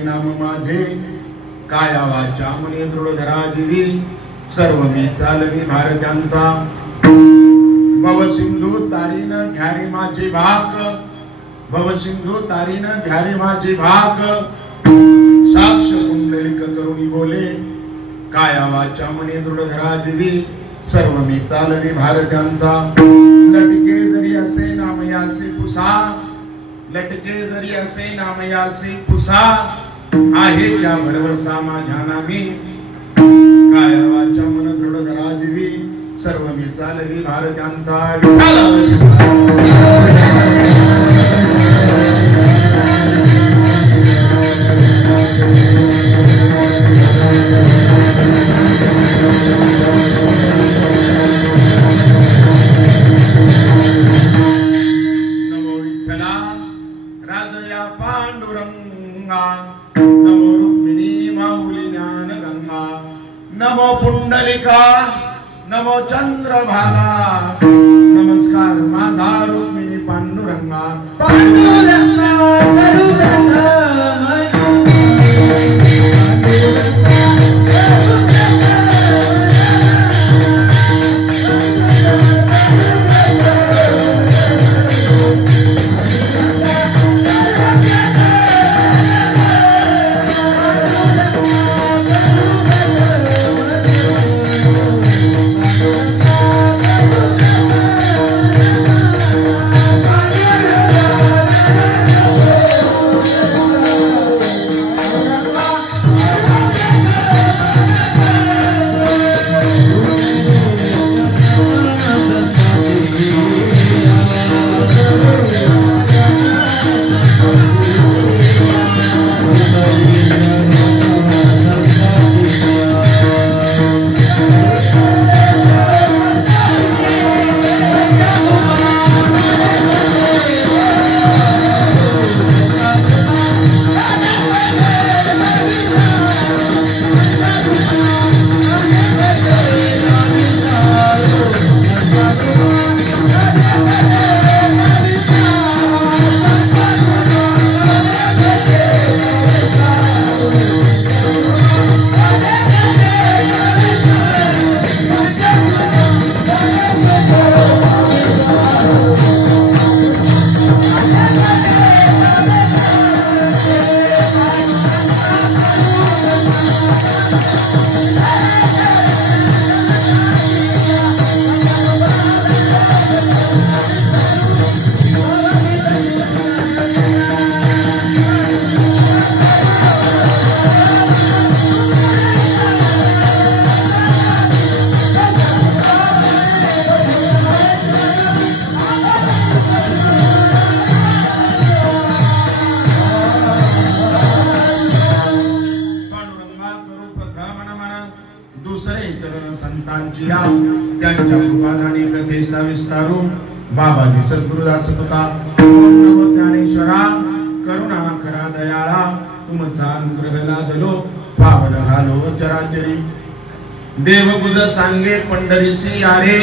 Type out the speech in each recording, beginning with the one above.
हरे नाम माझे काया वाचा मने दृढ धरा जीवी सर्व मी चालवी भारत्यांचा भवसिंधू तारीन घ्यारे माझे भाग भवसिंधू तारीन घ्यारे माझे भाग साक्ष कुंडलिक करुणी बोले काया वाचा मने दृढ धरा जीवी सर्व मी चालवी भारत्यांचा लटके जरी असे नामयासी पुसा लटके जरी असे नामयासी पुसा आहे त्या भरवसा माझ्या नामी काया वाचा मन दृढ धरा जीवी सर्व मी चालवी भारत्यांचा नमो विठ्ठला राजया पांडुरंगा नमो रुक्मिणी माऊली ज्ञान गंगा नमो पुंडलिका नमो चंद्रभागा नमस्कार माझा रुक्मिणी पांडुरंगा पांडुरंगा पांडुरंगा बाबाजी सद्गुरुदास तुका नमो ज्ञानेश्वरा करुणा करा दयाळा तुमचा अनुग्रह लादलो पावन झालो चराचरी देवबुज सांगे पंढरीसी यारे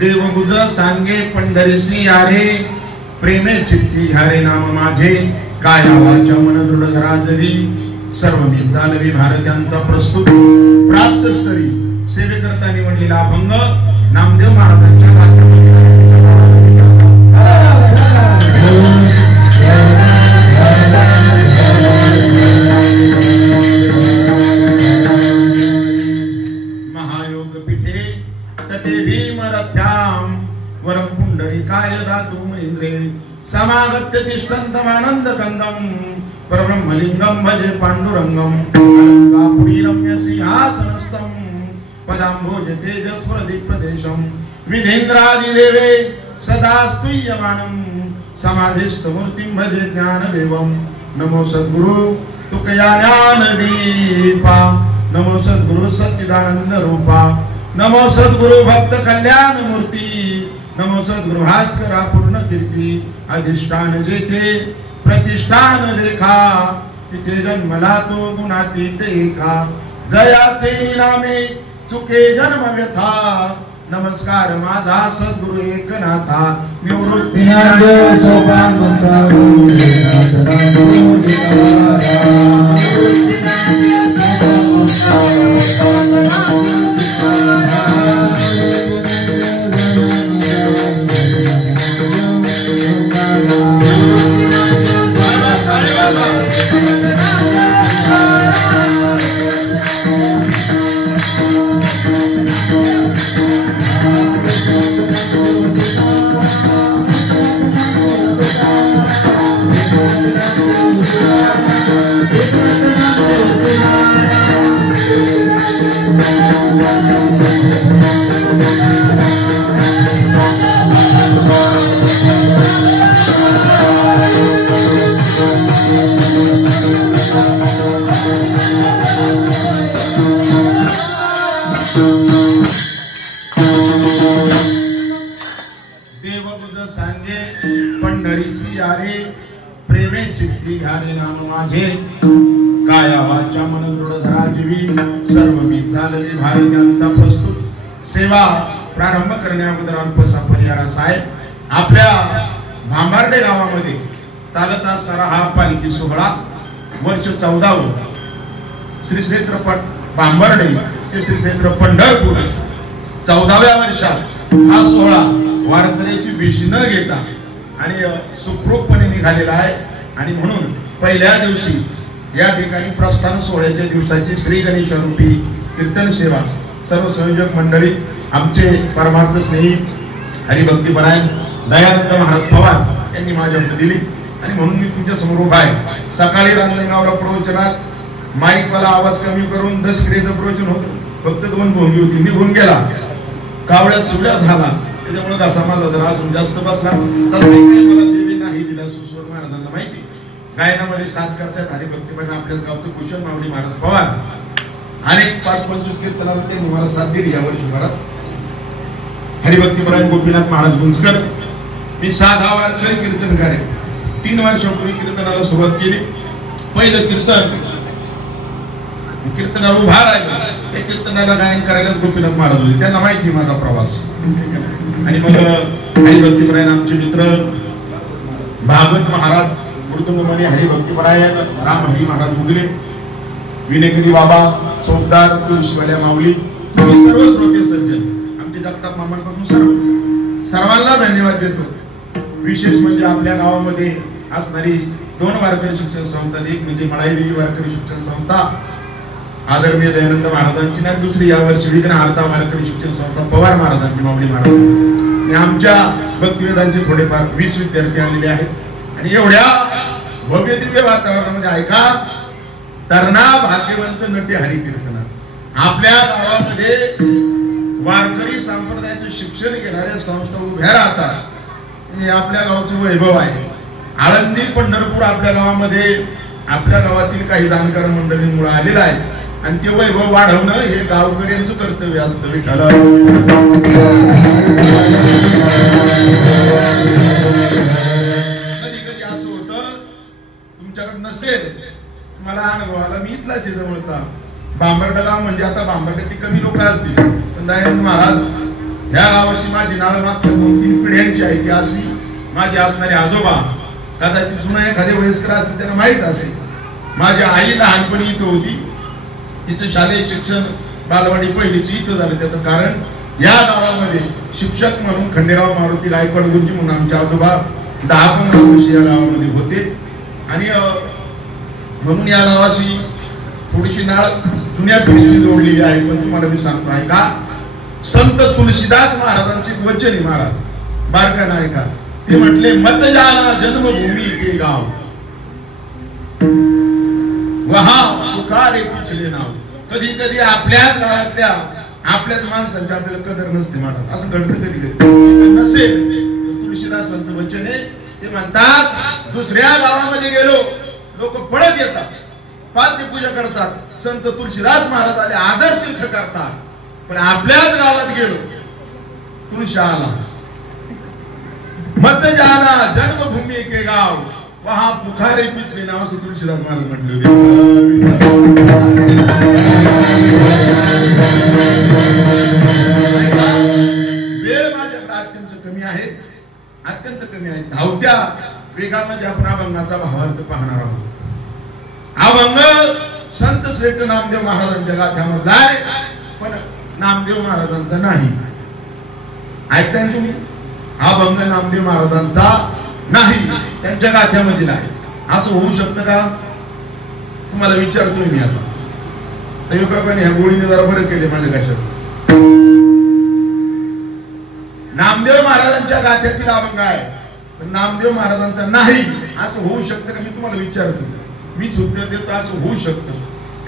देवबुज सांगे पंढरीसी यारे प्रेमे चित्ती हरे नाम माझे काया वाचा मन दृढ धरा जरी सर्व मी चालवी भारत्यांचा प्रस्तुत प्राप्त स्तरी सेवेकरता निवडलेला अभंग नामदेव महाराजांच्या महायोग पीठे तटे भीमरथ्याम वरम पुंडरीकाय दातुम इंद्रे समागत्य तिष्ठन्तमानंद कंदम परब्रह्मलिंगम भजे पांडुरंगम अलंकापुरी रम्य सिंहासनस्थम पदांभोज तेजस्वरदि प्रदेशम विधेन्द्रादिदेवे सदा स्तुयमानं समाधिस्थ मूर्तिं भजे ज्ञानदेवं नमो सद्गुरु तुकया ज्ञानदीपा नमो सद्गुरु सच्चिदानंद रूपा नमो सद्गुरु भक्त कल्याण मूर्ती नमो सद्गुरु भास्करा पूर्ण कीर्ती अधिष्ठान जेथे प्रतिष्ठान देखा तिथे जन्मला तो गुणातीत एका जयाचे नामे चुके जन्म व्यथा नमस्कार माझा सद्गुरु एकनाथा निवृत्ती सोपान देवबुध सांगे पंढरीसी यारे प्रेमे चित्ती घारे नाम माझे काया वाचा मन दृढ धरा जीवी सर्व मी चालली भारी त्यांचा प्रस्तुत सेवा प्रारंभ करण्याबद्दल अल्पसा परिहार साहेब आपल्या भांबार्डे गावामध्ये चालत असणारा हा पालखी सोहळा वर्ष 14 श्री क्षेत्र भांबार्डे ते श्री क्षेत्र पंढरपूर 14व्या वर्षात हा सोहळा वारकऱ्याची भीशी न घेता आणि सुखरूपपणे निघालेला आहे आणि म्हणून पहिल्या दिवशी या ठिकाणी प्रस्थान सोहळ्याच्या दिवसाची श्री गणेश रूपी कीर्तन सेवा सर्व संयोजक मंडळी आमचे परमार्थ स्नेही हरिभक्तीपरायण दयानंद महाराज पवार यांनी माझ्याकडे दिली आणि म्हणून मी तुमच्या समोर उभा आहे। सकाळी रांजणगावला प्रवचनात माईक वाला आवाज कमी करून 10 क्रियेचं प्रवचन होतं, फक्त 2 भोंगी होती, निघून गेला, कावळ्या सुड्या झाला, त्याच्यामुळे घसा माझा जरा अजून जास्त बसला। तसंही मला देवी नाही दिला सुस्वर महाराजांना माहिती। गायनामध्ये साथ करतात हरिभक्तीपरायण आपल्याच गावचं कुशल मावडी महाराज पवार अनेक 5-25 कीर्तनाला त्यांनी मला साथ दिली या वर्षभरात। हरिभक्तीपरायण गोपीनाथ महाराज गुंजकर मी 6-10 वारकरी कीर्तनकार आहे। 3 वर्षापूर्वी कीर्तनाला सुरुवात केली। पहिलं कीर्तनाला उभा राहिला, त्या कीर्तनाला गायन करायला गोपीनाथ महाराज होते, त्यांना माहिती माझा प्रवास। आणि मग हरिभक्तीपरायण आमचे मित्र भागवत महाराज मृदुंगमणी हरिभक्तीपरायण राम हरी महाराज उगले, विनेकरी बाबा चौकदार तुळशीवाल्या माऊली सर्व श्रोते सज्जन आमचे जगताप मामांपासून सर्वांना धन्यवाद देतो। विशेष म्हणजे आपल्या गावामध्ये असणारी 2 वारकरी शिक्षण संस्था, एक म्हणजे मळाई वारकरी शिक्षण संस्था आदरणीय दयानंद महाराजांची, ना दुसरी यावर्षी विघ्नहर्ता वारकरी शिक्षण संस्था पवार महाराजांची माऊली महाराज आणि आमच्या भक्तिवेदांचे थोडेफार 20 विद्यार्थी आलेले आहेत। आणि एवढ्या भव्य दिव्य वातावरणामध्ये ऐका तरणा भाग्यवंत नटे हरिकीर्तनात आपल्या गावामध्ये वारकरी संप्रदायाचे शिक्षण घेणाऱ्या संस्था उभ्या राहतात, हे आपल्या गावचं वैभव आहे। आळंदी पंढरपूर आपल्या गावामध्ये आपल्या गावातील काही जाणकार मंडळींमुळे आलेलं आहे आणि ते वैभव वाढवणं हे गावकऱ्यांचं कर्तव्य असतं। विठ्ठल कधी कधी असं होतं तुमच्याकडे नसेल, मला अनुभव आला, मी इथलाच आहे जवळचा भांबर्डे गाव, म्हणजे आता भांबर्ड्यातली कमी लोक असतील पण दयानंद महाराज ह्या गावाशी माझी नाळ मागच्या 2-3 पिढ्यांची आहे की अशी माझे असणारे आजोबा कदाचित जुना एखादे वयस्कर असतील त्यांना माहित असेल। माझ्या आई लहानपणी इथं होती, तिचं शालेय शिक्षण बालवाडी पहिलीची इथं झालं। त्याचं कारण या गावामध्ये शिक्षक म्हणून खंडेराव मारुती गायकवाड गुरुजी म्हणून आमचे आजोबा 10-15 वर्ष या गावामध्ये होते आणि म्हणून या गावाशी थोडीशी नाळ जुन्या पिढीची जोडलेली आहे। पण तुम्हाला मी सांगतो आहे का, संत तुलसीदास महाराजांचे वचन आहे, महाराज बारका नाही का, ते म्हटले मत जाना जन्मभूमी के गाव वहां पुकारे पिछले नाव। कधी कधी आपल्याच गावातल्या आपल्याच माणसांची आपल्याला कदर नसते महाराज, असं घडतं कधी कधी नसेल। तुळशीदासांचं वचन आहे, ते म्हणतात दुसऱ्या गावामध्ये गेलो लोक पळत येतात, पाद्यपूजा करतात, संत तुळशीदास महाराज आले आदर तीर्थ करतात, पण आपल्याच गावात गेलो तुळशी आला मत जाना जन्मभूमी के गाव वहां पुकारे पिछले नाव से तुळशीदास महाराज म्हटले होते। अत्यंत कमी आहेत, अत्यंत कमी आहेत. धावत्या वेगामध्ये आपण अभंगाचा भावार्थ पाहणार आहोत. अभंग संत श्रेष्ठ नामदेव महाराजांच्या गाथ्यामधला आहे, पण नामदेव महाराजांचा नाही. ऐकताय तुम्ही? अभंग नामदेव महाराजांचा नाही, त्यांच्या गाथ्यामध्ये नाही. असं होऊ शकतं का? तुम्हाला विचारतोय मी आता. तयुकाने ह्या गोळीने जरा बरं केले माझ्या कशाच. नामदेव महाराजांच्या गाथ्यातील अभंग आहे, पण नामदेव महाराजांचा नाही, असं होऊ शकतं का? मी तुम्हाला विचारतो. मीच उत्तर देतो, असं होऊ शकतं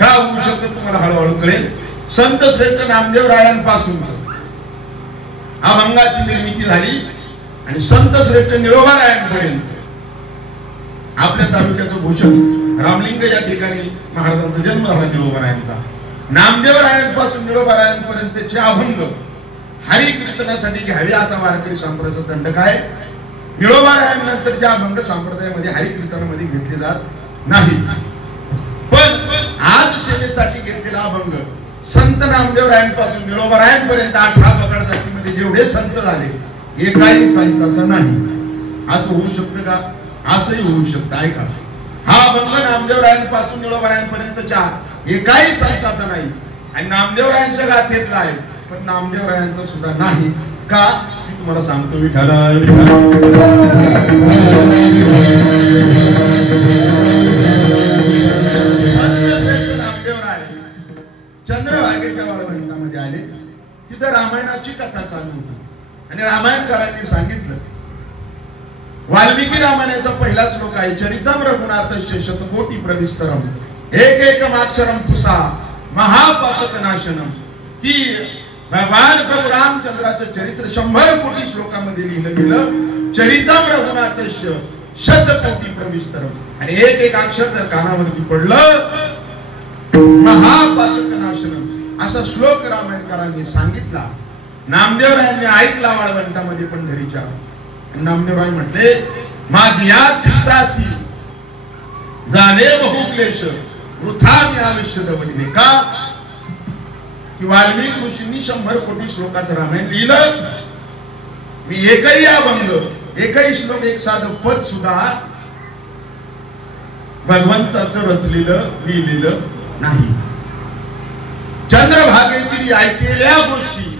का? होऊ शकतं तुम्हाला हळूहळू कळेल. संत श्रेष्ठ नामदेव रायांपासून अभंगाची निर्मिती झाली आणि संत श्रेष्ठ निळोबा रायांपर्यंत आपल्या तालुक्याचं भूषण रामलिंग या ठिकाणी महाराजांचा जन्म झाला. निळोबा रायांचा नामदेव रायांपासून निळोबा रायांपर्यंतचे अभंग हरी कीर्तनासाठी घ्यावे असा वारकरी संप्रदायाचा दंडक आहे. निळोबा रायांनंतरचे अभंग संप्रदायामध्ये हरी कीर्तनामध्ये घेतले जात नाही. पण आज सेवेसाठी घेतलेला अभंग संत नामदेव रायांपासून निळोबा रायांपर्यंत 18 पगड जातीमध्ये जेवढे संत झाले, एकाही संताचा नाही. असं होऊ शकतं का? असंही होऊ शकतं. ऐका, हा अभंग नामदेव रायांपासून निळोबा रायांपर्यंतच्या एकाही संताचा नाही आणि नामदेव रायांच्या गाथेतला आहे, पण नामदेव रायांचा सुद्धा नाही. का? मी तुम्हाला सांगतो. विठाला चंद्रभागेच्या वाळवंटामध्ये आले. तिथं रामायणाची कथा चालू होती आणि रामायणकारांनी सांगितलं, वाल्मिकी रामायणाचा पहिला श्लोक आहे, चरितम रघुनाथस्य शतकोटी प्रविस्तरम एकैकमाक्षरम पुसा महापातकनाशनम. की भगवान प्रभू रामचंद्राचं चरित्र 100 कोटी श्लोकामध्ये लिहिलं गेलं. चरितम रघुनाथस्य शतकोटी प्रविस्तरम आणि एक एक अक्षर जर कानावरती पडलं, महापातकनाशनम असा श्लोक रामायणकारांनी सांगितला. नामदेवरायांनी ऐकला वाळवंटामध्ये पंढरीच्या. नामदेवराय म्हटले, माझी या चित्तासी झाले बहुक्लेश वृथा मी आयुष्य दवडले. का? की वाल्मिकी ऋषींनी 100 कोटी श्लोकाचं रामायण लिहिलं. मी एकही अभंग, एकही श्लोक, एक साधं पद सुद्धा भगवंताचं रचलेलं लिहिलेलं नाही. चंद्रभागेतील ऐकलेल्या गोष्टी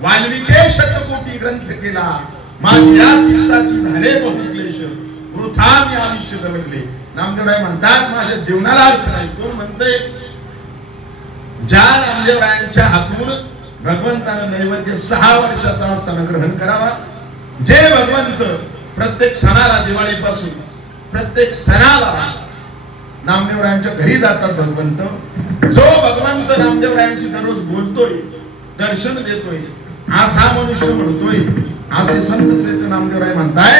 वाल्मिकी शतकोटी ग्रंथ केला. माझ्या चित्तासी झाले बहुक्लेश वृथा मी आयुष्य दवडले. नामदेवराय म्हणतात, माझ्या जीवनाला अर्थ नाही. कोण म्हणतंय? ज्या नामदेवरायांच्या हातून भगवंतानं नैवेद्य 6 वर्षाचा असताना ग्रहण करावा, जे भगवंत प्रत्येक सणाला, दिवाळीपासून प्रत्येक सणाला नामदेवरायांच्या घरी जातात भगवंत, जो भगवंत नामदेवरायांशी दररोज बोलतोय, दर्शन देतोय, असा मनुष्य म्हणतोय. असे संत श्रेष्ठ नामदेवराय म्हणताय,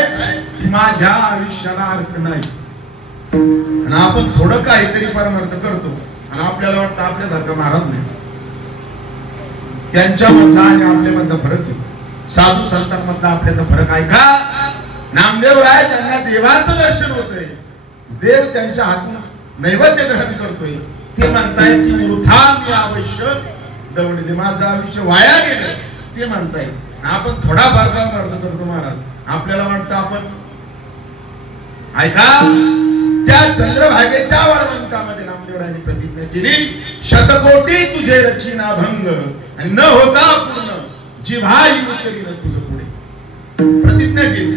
माझ्या आयुष्याला अर्थ नाही. आणि आपण थोडं काहीतरी परमार्थ करतो आणि आपल्याला वाटतं आपल्यासारखं महाराज नाही. त्यांच्यामधला आणि आपल्यामधला फरक आहे. साधू संतांमधला आपल्याचा फरक आहे का? नामदेवराय ज्यांना देवाचं दर्शन होतंय, देव त्यांच्या हातून नैवेद्य ग्रहण करतोय, ते म्हणताय की वृथा मी आयुष्य दवडले, माझं आयुष्य वाया गेलं, ते म्हणताय. आपण थोडाफार परमार्थ करतो महाराज, आपल्याला वाटतं आपण. ऐका, त्या चंद्रभागेच्या वाळवंटामध्ये नामदेवरायांनी प्रतिज्ञा केली, शतकोटी तुझे रचिना भंग आणि न होता पूर्ण जिव्हाई उतरी न तुझं पुढे. प्रतिज्ञा केली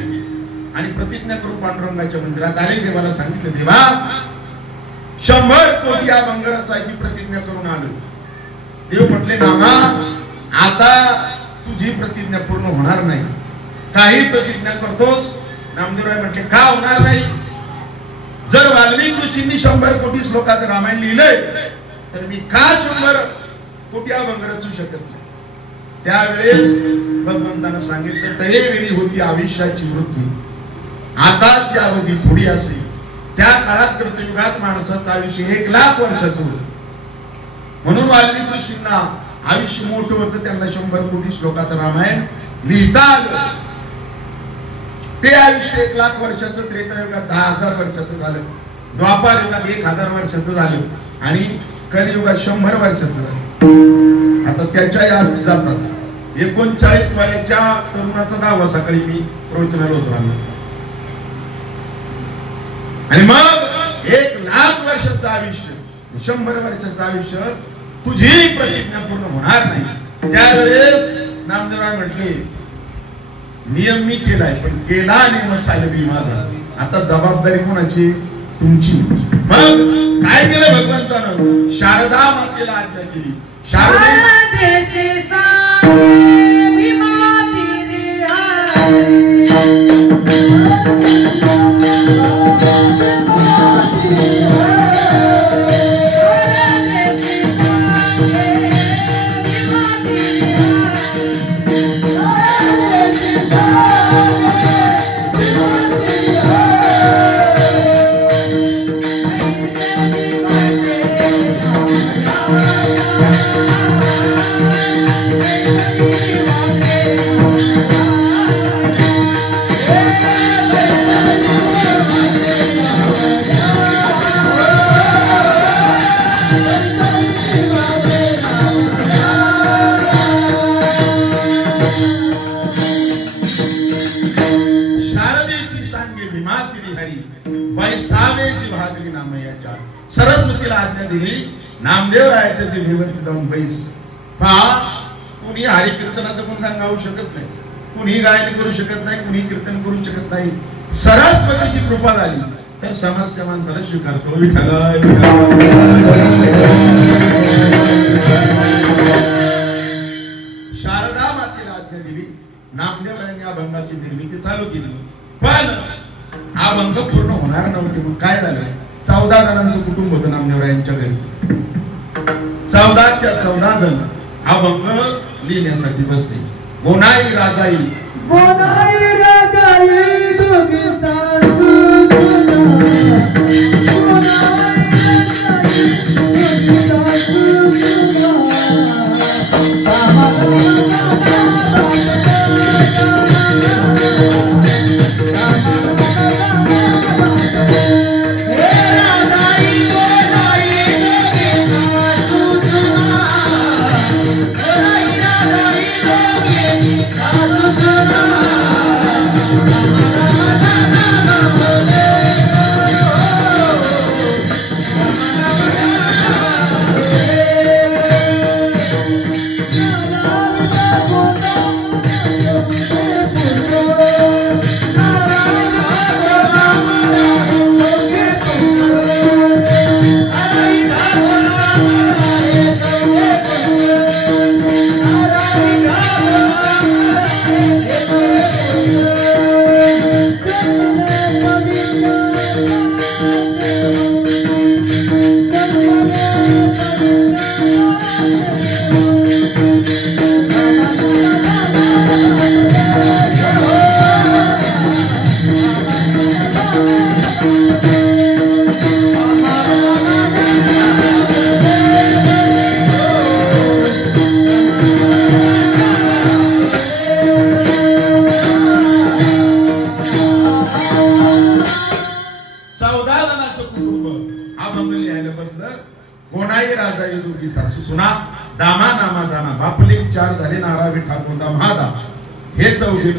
आणि प्रतिज्ञा करून पांडुरंगाच्या मंदिरात आले. देवाला सांगितलं, देवा 100 कोटी अभंग रचायची प्रतिज्ञा करून आलो. देव म्हटले, नामा आता तुझी प्रतिज्ञा पूर्ण होणार नाही. काही प्रतिज्ञा करतोस? नामदेवराय म्हटले, का होणार नाही? जर वाल्मिकी ऋषींनी 100 कोटी श्लोकाचं रामायण लिहिलंय, तर मी का 100 कोटी अभंग रचू शकत नाही? त्यावेळेस भगवंतानं सांगितलं, तयेवेळी होती आयुष्याची वृत्ती, आताची अवधी थोडी असेल. त्या काळात कृतयुगात माणसाचं आयुष्य 1 लाख वर्षाचं होतं. म्हणून वाल्मिकी ऋषींना आयुष्य मोठं होतं, त्यांना 100 कोटी श्लोकाचं रामायण लिहिता आलं. ते आयुष्य 1 लाख वर्षाचं, त्रेतायुगात 10,000 वर्षाचं झालं, द्वापार युगात 1000 वर्षाचं झालं आणि कलियुगात 100 वर्षाचं झालं. आता त्याच्या यात जातात. 39 वयाच्या तरुणाचा दावा सकाळी मी प्रवचनाला होतो आणि मग 1 लाख वर्षाचं आयुष्य 100 वर्षाचं आयुष्य तुझी प्रतिज्ञा पूर्ण होणार नाही। त्यावेळेस नामदेवराय म्हटले नियम मी केलाय पण केला नियम चालवी माझा, आता जबाबदारी कोणाची? तुमची। मग काय केलं भगवंतानं? शारदा मातेला आज्ञा केली। सरस्वतीला आज्ञा दिली नामदेवरायाच्या जिभेवरती जाऊन बैस। पहा कुणी हरिकीर्तनाचं पण गाऊ शकत नाही, कुणी गायन करू शकत नाही, कुणी कीर्तन करू शकत नाही। सरस्वतीची कृपा झाली तर समाज त्या माणसाला स्वीकारतो। विठ्ठलाय शारदा मातेला आज्ञा दिली, नामदेवरायांनी अभंगाची निर्मिती चालू केली पण अभंग पूर्ण होणार नव्हते। मग काय झालं? 14 जणांचं कुटुंब होतं नामदेवरायांच्या घरी। 14च्या 14 जण अभंग लिहिण्यासाठी बसले। गोनाई राजाई दोघी सासू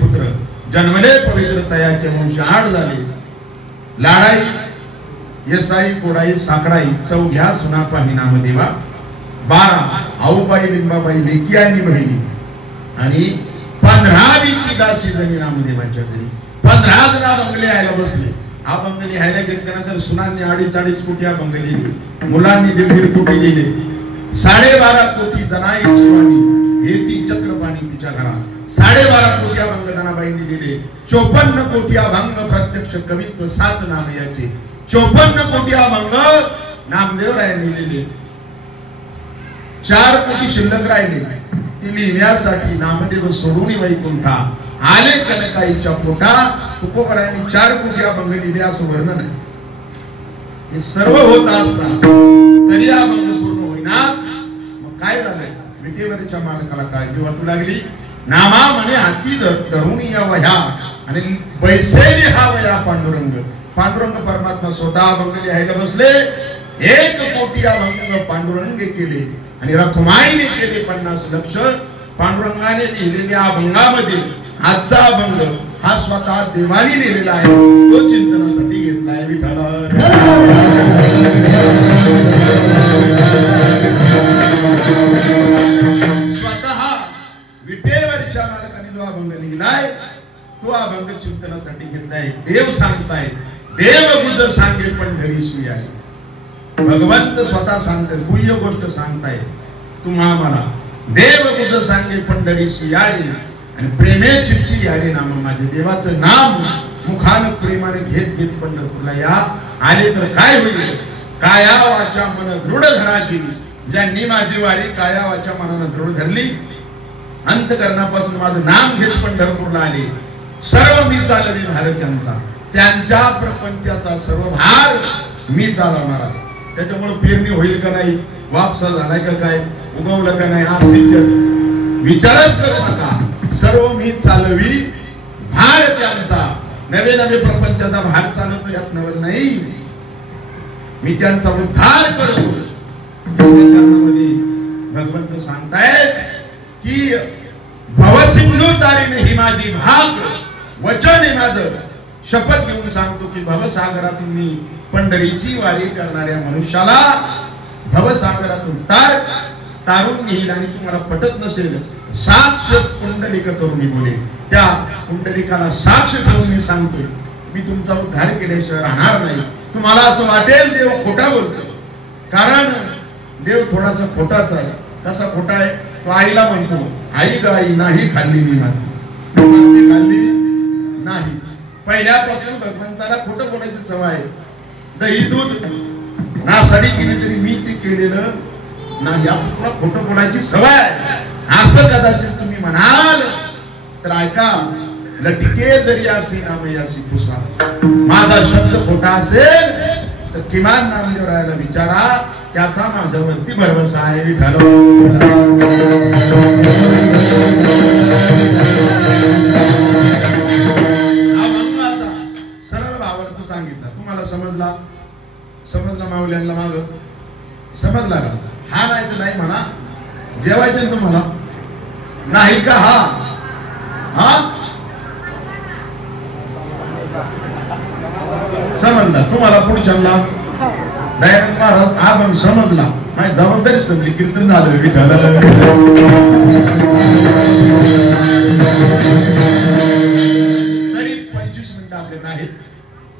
पुत्र जन्मले पवित्र तयाचे वंश आड झाले। लाडाई यसाई कोडाई साकराई 14 सुना पाही नाम देवा। 12 आऊबाई लिंबाबाई लेकी आणि बहिणी आणि 15 विकी दासी जणी नामदेवाच्या घरी। 15 जण बंगले यायला बसले। हा बंगले यायला गेल्यानंतर सुनांनी 2.5 कोटी अभंग लिहिले, मुलांनी 1.5 कोटी लिहिले। 12.5 कोटी जनाईची वाणी येती चक्रपाणी तिच्या घरात। 12.5 कोटी अभंग जनाबाईंनी लिहिले। 54 कोटी अभंग प्रत्यक्ष कवित्व 7 नाम याचे। 54 कोटी अभंग नामदेवरायांनी लिहिले। 4 कोटी शिल्लक राहिले ती लिहिण्यासाठी नामदेव सोडून वैकुंठा आले कनकाईच्या पोटा। तुकोबरायांनी 4 कोटी अभंग लिहिले असं वर्णन आहे। हे सर्व होत असता तरी अभंग पूर्ण होईना। मग काय झालं? विटेवरच्या मालकाला काळजी वाटू लागली। नामा म्हणे हाती धरून या वह्या आणि बैसेली हा वया पांडुरंग। पांडुरंग परमात्मा स्वतः अभंग लिहायला बसले। 1 कोटी अभंग पांडुरंग केले आणि रखुमाईने केले 50 लक्ष। पांडुरंगाने लिहिलेल्या अभंगामध्ये आजचा अभंग हा स्वतः देवानी लिहिलेला आहे, तो चिंतनासाठी घेतलाय विठ्ठल। स्वतः विटेवरच्या मालकाने जो अभंग लिहिलाय तो अभंग चिंतनासाठी घेतलाय। देव सांगताय, देव गुज सांगे पंढरीशी आहे। भगवंत स्वतः सांगतात, गुह्य गोष्ट सांगताय तुम्हा मला, देव गुज सांगे पंढरीशी यारी आणि प्रेमे चित्ती यारी नाम माझे। देवाचं नाम मुखान प्रेमाने घेत घेत पंढरपूरला या आले तर काय होईल, काया वाचा मन दृढ धराची। ज्यांनी माझी वारी काया वाचा मनानं दृढ धरली, अंतकरणापासून माझं नाम घेत पंढरपूरला आले, सर्व मी चालवी भार त्यांच्या प्रपंचाचा सर्व भार मी चालवणार आहे। त्याच्यामुळे पेरणी होईल का नाही, वापसा झालाय का काय, उगवलं का नाही, हा सिंचन विचारच करू नका, सर्व मी चालवी भार त्यांचा। नवे नवे प्रपंचाचा भार चालवतो यात नवल नाही, मी त्यांचा उद्धार करतो। चरणामध्ये भगवंत सांगतायत की भवसिंधू तारीने ही माझी भाग, वचन आहे माझं, शपथ घेऊन सांगतो की भवसागरातून मी पंढरीची वारी करणाऱ्या मनुष्याला भवसागरातून तारून नेईल। आणि तुम्हाला पटत नसेल, साक्ष कुंडलिक करून मी बोले, त्या कुंडलिकाला साक्ष ठेवून मी सांगतोय, मी तुमचा उद्धार केल्याशिवाय राहणार नाही। तुम्हाला असं वाटेल देव खोटा बोलतो, कारण देव थोडासा खोटाच आहे। कसा खोटा आहे, तो आईला म्हणतो, आई गाई नाही खाल्ली मी माती खाल्ली नाही। पहिल्यापासून भगवंताला खोटं बोलायची सवय आहे। दही दूध नासाडी केली तरी मी ते केलेलं नाही, असं तुला खोटं बोलायची सवय आहे। असं कदाचित तुम्ही म्हणाल तर ऐका, लटके जरी असे नामयासी पुसा, माझा शब्द खोटा असेल तर किमान नामदेवरायाला विचारा, त्याचा माझ्यावरती भरवसा आहे विठ्ठल। सरळ भावार्थ सांगितला, तुम्हाला समजला, समजला माऊल्यांना माग समजला का? हा नाही तर नाही म्हणा, जेवायचे तुम्हाला नाही का? हा समजला तुम्हाला, पुढच्याला दयानंद महाराज हा पण समजला, माझी जबाबदारी समजली, कीर्तन झालं विठ्ठल। तरी 25 मिनिटं आपल्याला आहेत,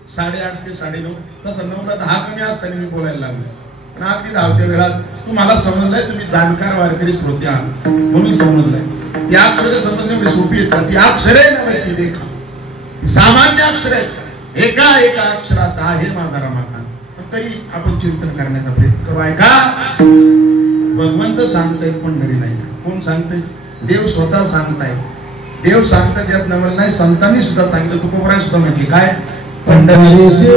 8:30 ते 9:30, तसं 9ला 10 कमी असताना मी बोलायला लागलो, पण अगदी धावत्या वेळात तुम्हाला समजलंय, तुम्ही जाणकार वारकरी श्रोते आहात म्हणून समजलंय। ती अक्षरे समजणे एवढी सोपी आहेत का? ती अक्षरे नव्हे, ती देखा सामान्य अक्षर आहेत, एका एका अक्षरात आहे माझा रमाकांत। तरी आपण चिंतन करण्याचा प्रयत्न करू। ऐका, भगवंत सांगताय पंढरी नाही, कोण सांगताय? देव स्वतः सांगताय। देव सांगतात यात नवल नाही, संतांनी सुद्धा सांगितलं, तुकोबराय सुद्धा म्हटले काय, पंढरीशी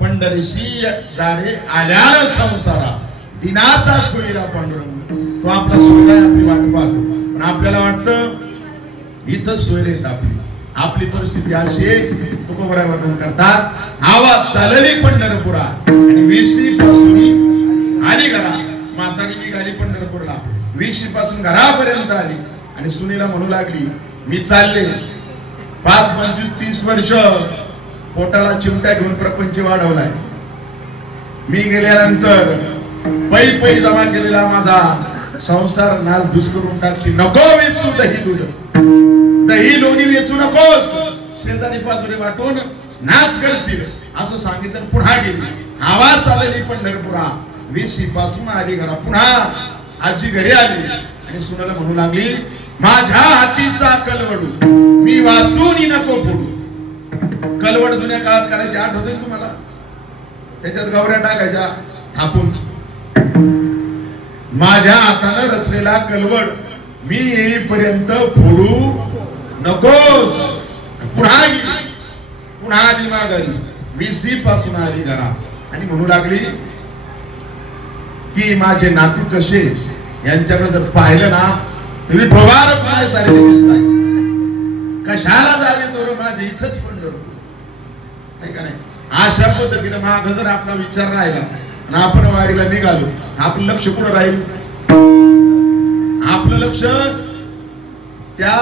पंढरीशी जाडे आल्यानं संसारा दिनाचा सोयरा पांडुरंग, तो आपला सोयरा आपली वाट पाहतो. पण आपल्याला वाटतं इथं सोयरे आहेत आपली परिस्थिती अशी आहे. तुकोबराय वर्णन करतात, आवाज चालली पंढरपुरा आणि वेशी पासून आली घरा. म्हातारी निघाली पंढरपूरला, वेशी पासून घरापर्यंत आली आणि सुनीला म्हणू लागली, मी चालले 5, 25, 30 वर्ष पोटाला चिमट्या घेऊन प्रपंच वाढवलाय. मी गेल्यानंतर पै पै जमा केलेला माझा संसार नाच धूस करून टाकची. नको वेचू दही दूध, दही लोणी वेचू नकोस, शेजारी पाजुरे वाटून नाच करशील असं सांगितलं. पुन्हा गेली, आवाज चालली पंढरपुरा, वेशी पासून आली घरा. पुन्हा आजी घरी आली आणि सुनाला म्हणू लागली, माझ्या हातीचा कलवडू मी वाचून नको फोडू. कलवड जुन्या काळात करायची, आठवते तुम्हाला? त्याच्यात गवऱ्या टाकायच्या थापून. माझ्या हातानं रचलेला कलवड मी येईपर्यंत फोडू नकोस. पुन्हा गेली, पुन्हा आली माघारी, वेशी पासून आली घरा आणि म्हणू लागली की माझे नातू कसे, यांच्याकडे जर पाहिलं ना तुम्ही विठोबार पाहण्यासारखे दिसताय. कशाला जावे तो माझ्या इथंच पंढरपूर नाही का नाही. अशा पद्धतीने माग जर आपला विचार राहिला आणि आपण वारीला निघालो, आपलं लक्ष कुठं राहील? आपलं लक्ष त्या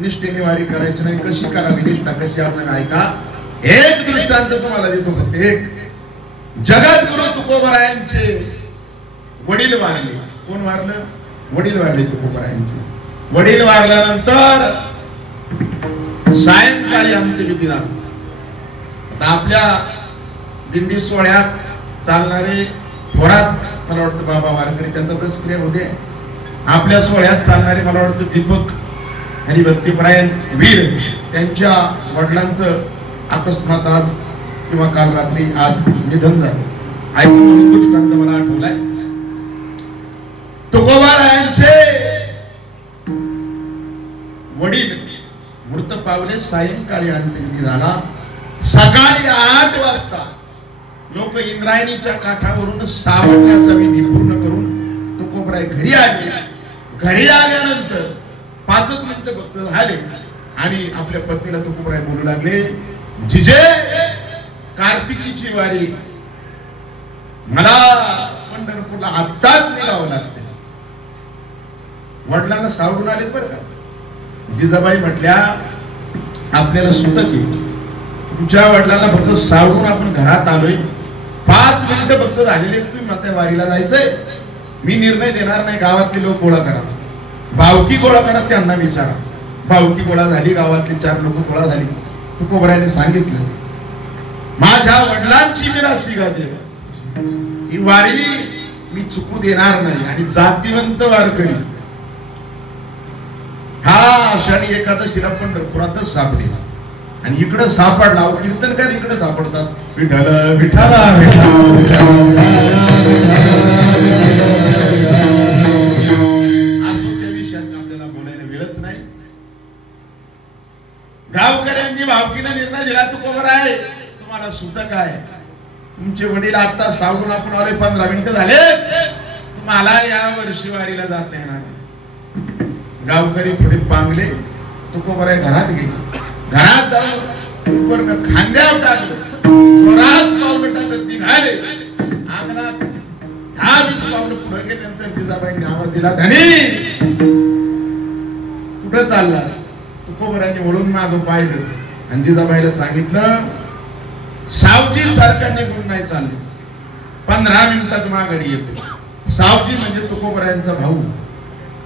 निष्ठेने वारी करायची नाही. कशी करावी निष्ठा, कशी असं काय का? एक दृष्टांत तुम्हाला देतो. एक जगद्गुरु तुकोबरायांचे वडील वारले. कोण वारलं? वडील वारले तुकोबरायांचे. वडील वारल्यानंतर सायंकाळी अंत्यविधी झाला. आता आपल्या दिंडी सोहळ्यात चालणारे थोरात, मला वाटतं बाबा वारकरी, त्यांचा तस्क्रिया होते. आपल्या सोहळ्यात चालणारे मला वाटतं दीपक हरिभक्तीपरायण वीर, त्यांच्या वडिलांचं अकस्मात आज किंवा काल रात्री आज निधन झालं. ऐका म्हणून दृष्टांत मला आठवलाय. तुकोबारायांचे वडील मृत पावले. सायंकाळी अंत्यविधी झाला. सकाळी 8 वाजता लोक इंद्रायणीच्या काठावरून सावरण्याचा विधी पूर्ण करून तुकोबराय घरी आले. घरी आल्यानंतर 5च मिनिटं फक्त झाले आणि आपल्या पत्नीला तुकोबराय बोलू लागले, जिजे कार्तिकीची वारी मला पंढरपूरला आत्ताच निघावं लागते. वडिलांना सावरून आले बरं का. जिजाबाई म्हटल्या, आपल्याला सुतक आहे, तुमच्या वडिलांना फक्त सावरून आपण घरात आलोय, 5 मिनिटं फक्त झालेले, तुम्ही म्हणताय वारीला जायचंय. मी निर्णय देणार नाही, गावातले लोक गोळा करा, भावकी गोळा करा, त्यांना विचारा. भावकी गोळा झाली, गावातली 4 लोक गोळा झाली. तुकोबरायाने सांगितलं, माझ्या वडिलांची मिरासी गाजे, ही वारी मी चुकू देणार नाही. आणि जातीवंत वारकरी हा आषाढी एकादशीला पंढरपुरातच सापडेल. आणि इकडं सापडला, कीर्तनकार इकडे सापडतात, विठ्ठल विठ्ठल असो. त्या विषयात आपल्याला बोलायला वेळच नाही. गावकऱ्यांनी भावकीने निर्णय दिला, तुकोबराय तुम्हाला सुतक आहे, तुमचे वडील आता सावरून आपण आले, 15 मिनिटं झाले, तुम्हाला या वर्षी वारीला जाता येणार. गावकरी थोडे पांगले. तुकोबराय घरात गेले. घरात जाऊन वरनं खांद्यावर टाकलं, जोरात पावलं टाकत निघाले. अंगणात 10-20 पावलं पुढे गेल्यानंतर जिजाबाईंनी आवाज दिला, धनी कुठं चालला? तुकोबरायांनी वळून मागं पाहिलं आणि जिजाबाईला सांगितलं, सावजी सारखा निघून नाही चालले, 15 मिनिटात माघारी येतो. सावजी म्हणजे तुकोबरायांचा भाऊ.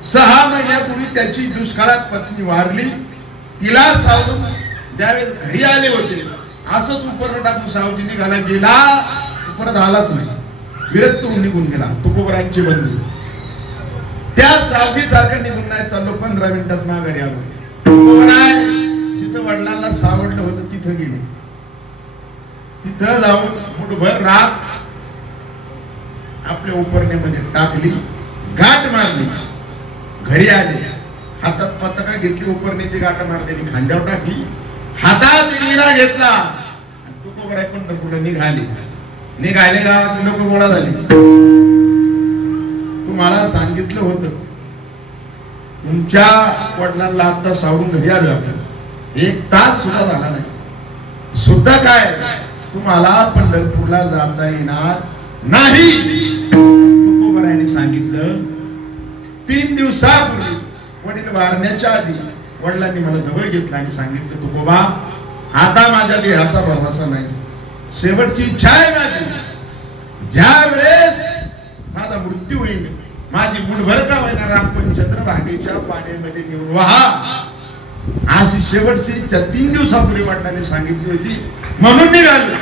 6 महिन्यापूर्वी त्याची दुष्काळात पत्नी वारली. तिला सावरून ज्यावेळेस घरी आले होते, असंच उपरण टाकून सावजी निघाला, गेला, परत आलाच नाही, विरक्त होऊन निघून गेला. तुकोबरायांचे बंधू त्या सावजी सारखा निघून नाही चाललो, 15 मिनिटात माघारी आलो. तुकोबराय जिथं वडिलांना सावडलं होतं तिथं गेले. तिथं जाऊन मुठभर राख आपल्या उपरणेमध्ये टाकली, गाठ मारली, घरी आले. हातात पताका घेतली, उपरणेची गाठ मारलेली खांद्यावर टाकली, हातात विडा घेतला. तुकोबराय पंढरपूरला निघाले. गावात लोक गोळा झाले. तुम्हाला सांगितलं होतं, तुमच्या वडिलांना आता सावरून घरी आलो आपण, 1 तास सुद्धा झाला नाही सुद्धा काय तुम्हाला पंढरपूरला जाता येणार नाही. तुकोबारायांनी सांगितलं 3 दिवसापूर्वी वडील वारण्याच्या आधी वडिलांनी मला जवळ घेतलं आणि सांगितलं, तुकोबा आता माझ्या देहाचा भरोसा नाही, शेवटची इच्छा आहे माझी, ज्या वेळेस माझा मृत्यू होईल माझी मुठभर का होईना आपण चंद्रभागेच्या पाण्यामध्ये नेऊन वाहा, अशी शेवटची इच्छा 3 दिवसापूर्वी वडिलांनी सांगितली होती. म्हणून निघालो.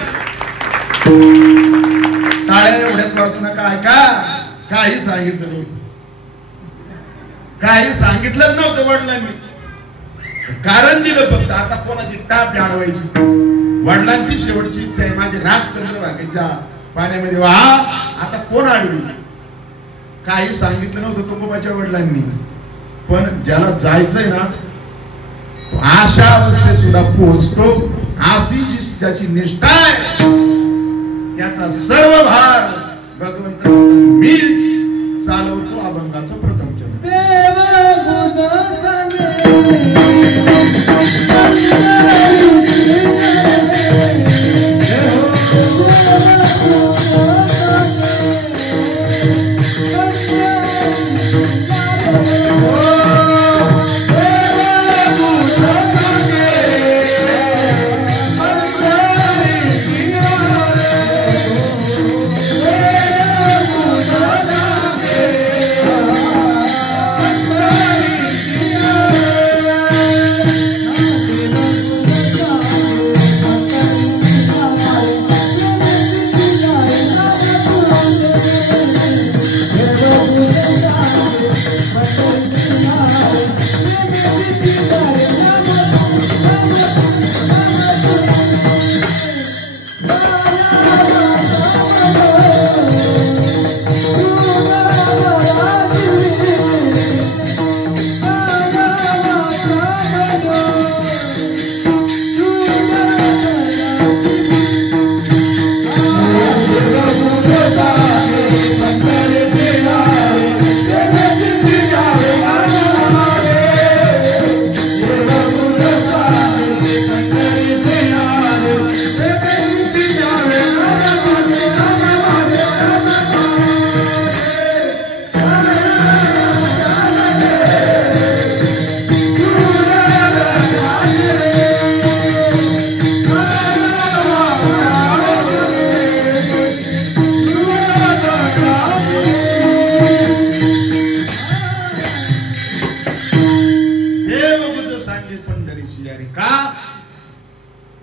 टाळ्या एवढ्यात वाजू नका, ऐका, काही सांगितलं नव्हतं, काही सांगितलंच नव्हतं वडिलांनी, कारण दिलं फक्त. आता कोणाची टाप अडवायची, वडिलांची शेवटची इच्छा आहे माझी राख चंद्रभागेच्या पाण्यामध्ये वाहा, आता कोण अडवी, काही सांगितलं नव्हतं तुकोबाच्या वडिलांनी. पण ज्याला जायचंय ना तो अशा अवस्थेत सुद्धा पोहोचतो, अशी जी त्याची निष्ठा आहे त्याचा सर्व भार भगवंत मी चालवतो. अभंगाचं प्रथम चरण.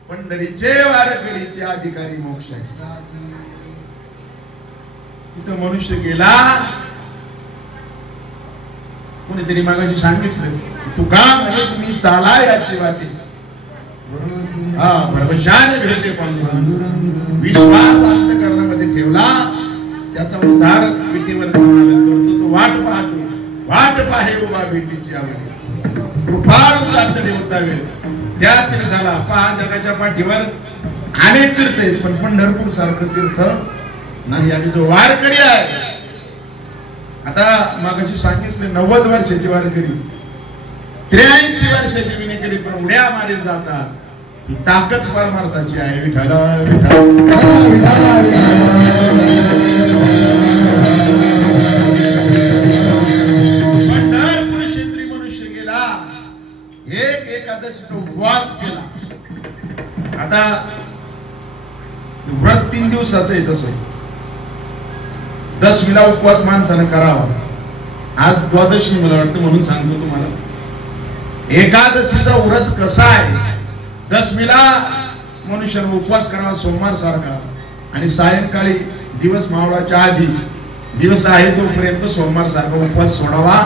पंढरीचे वारकरी त्या अधिकारी मोक्षाचे. तिथं मनुष्य गेला, कोणीतरी मागाशी सांगितलं तू का म्हणजे तुम्ही चाला याची वाटे, हा भरवशाने भेटे पांडुरंग, विश्वास अंतःकरणामध्ये ठेवला त्याचा उद्धार विटीवर करतो. तो वाट पाहतो, वाट पाहे उभा भेटीची आवडी, कृपाळू जात देवता वेळ त्या तीर्थाला पहा. जगाच्या पाठीवर अनेक तीर्थ आहेत पण पंढरपूर सारखं तीर्थ नाही. आणि जो वारकरी आहे, आता मागाशी सांगितलं 90 वर्षाची वारकरी, 83 वर्षाची विनेकरी पण उड्या मारीत जातात. ही ताकद परमार्थाची आहे. विठ्ठल पंढरपूर क्षेत्री मनुष्य गेला, एक एकादशीचा उपवास केला. आता व्रत 3 दिवसाचं आहे, तसं दशमीला उपवास माणसानं करावा. आज द्वादशी मला वाटतं, म्हणून सांगतो तुम्हाला. एकादशीचा व्रत कसा आहे, दशमीला मनुष्यानं उपवास करावा सोमवार सारखा, आणि सायंकाळी दिवस मावळाच्या आधी दिवस आहे तोपर्यंत सोमवार सारखा उपवास सोडावा.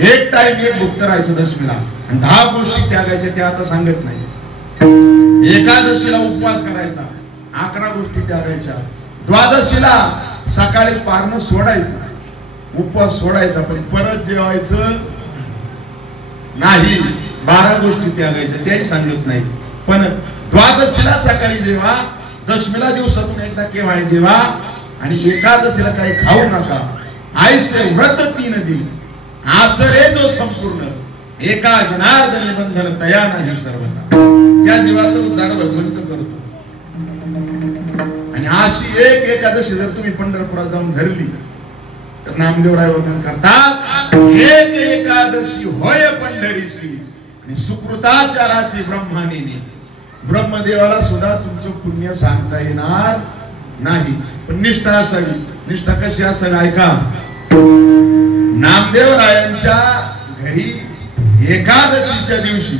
एक टाइम एक भुक्त राहायचं दशमीला, आणि 10 गोष्टी त्यागायच्या, त्या आता सांगत नाही. एकादशीला उपवास करायचा, 11 गोष्टी त्यागायच्या. द्वादशीला सकाळी पारणं सोडायचं, उपवास सोडायचा, पण परत जेवायचं नाही. 12 गोष्टी त्यागायच्या, त्याही सांगत नाही. पण द्वादशीला सकाळी जेवा, दशमीला दिवसातून एकदा केव्हा जेवा, आणि एकादशीला काही खाऊ नका. आईसे व्रत 3 दिली आचरे जो संपूर्ण एका जनार्दनी बंधन तया नाही सर्वथा. त्या जीवाचा उद्धार भगवंत करतो. आणि अशी एक एकादशी जर तुम्ही पंढरपुरात जाऊन धरली तर नामदेवराय वर्णन करतात एक एकादशी होय पंढरीसी आणि सुकृताच्या राशी ब्रह्माने. ब्रह्मदेवाला सुद्धा तुमचं पुण्य सांगता येणार नाही, पण निष्ठा असावी. निष्ठा कशी असावी ऐका. नामदेवरायांच्या घरी एकादशीच्या दिवशी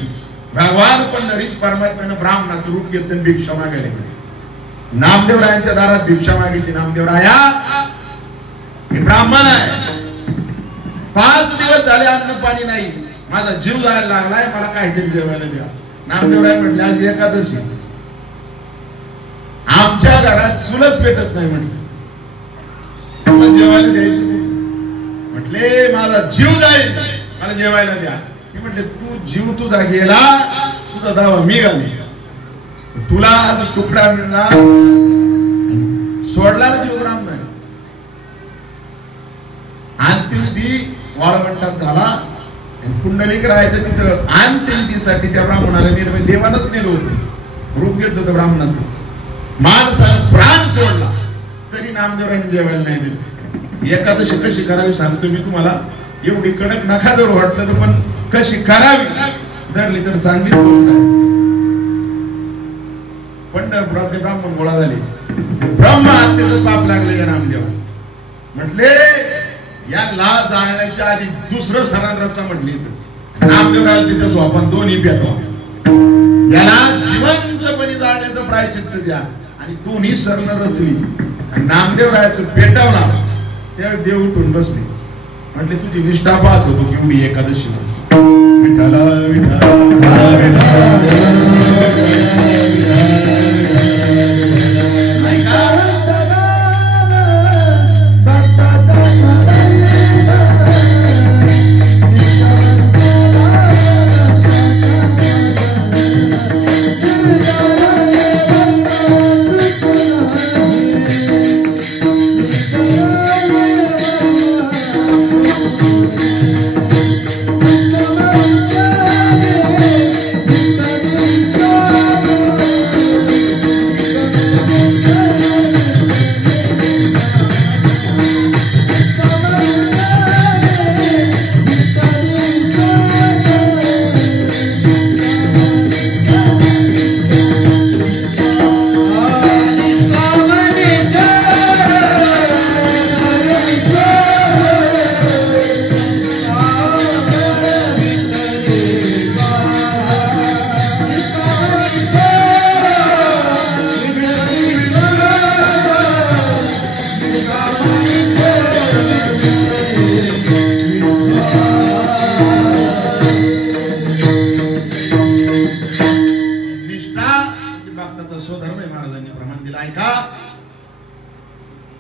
भगवान पंढरीश परमात्म्यानं ब्राह्मणाचं रूप घेतलं भिक्षा मागायला. नामदेवरायांच्या दारात भिक्षा मागितली. नामदेवराया मी ब्राह्मण आहे, 5 दिवस झाले अन्न पाणी नाही, माझा जीव जायला लागलाय, मला काहीतरी जेवायला द्या. नामदेवराय म्हटले आज एकादशी, आमच्या घरात चुलच पेटत नाही, म्हटलं तुला जेवायला द्यायचं. म्हटले माझा जीव जाईल, मला जेवायला द्या. ते म्हटले तू जीव तुझा गेला, तुझा दावा मी घाली, तुला आज तुकडा मिळला, सोडला ना जीव ब्राह्मण. अंतिम दी वाळवंटात झाला. पुंडलिक राहायचं तिथं अंतिम दिसाठी त्या ब्राह्मणाला नेलं, देवानच नेलं होतं, रूप घेतलं होतं ब्राह्मणाचं. माणसाने प्राण सोडला तरी नामदेवरायांनी जेवायला नाही दिलं. एकादशी कशी करावी सांगतो मी तुम्हाला. एवढी कडक नका जर वाटलं तर, पण कशी करावी धरली तर चांगली गोष्ट आहे. पंढरपुरातले ब्राह्मण गोळा झाले. ब्रह्म हत्येचं पाप लागले या नामदेवाला. म्हटले याला जाळण्याच्या आधी दुसरं सरांचा म्हटले नामदेवराला तिथं झोपा दोन्ही पेटवा, याला जिवंतपणे जाळण्याचं प्रायचित्त द्या. आणि दोन्ही सरण रचली आणि नामदेवरायाचं पेटवला. त्यावेळी देव उठून बसले. म्हटले तुझी निष्ठा पाहत होतो केवढी एकादशी. विठ्ठला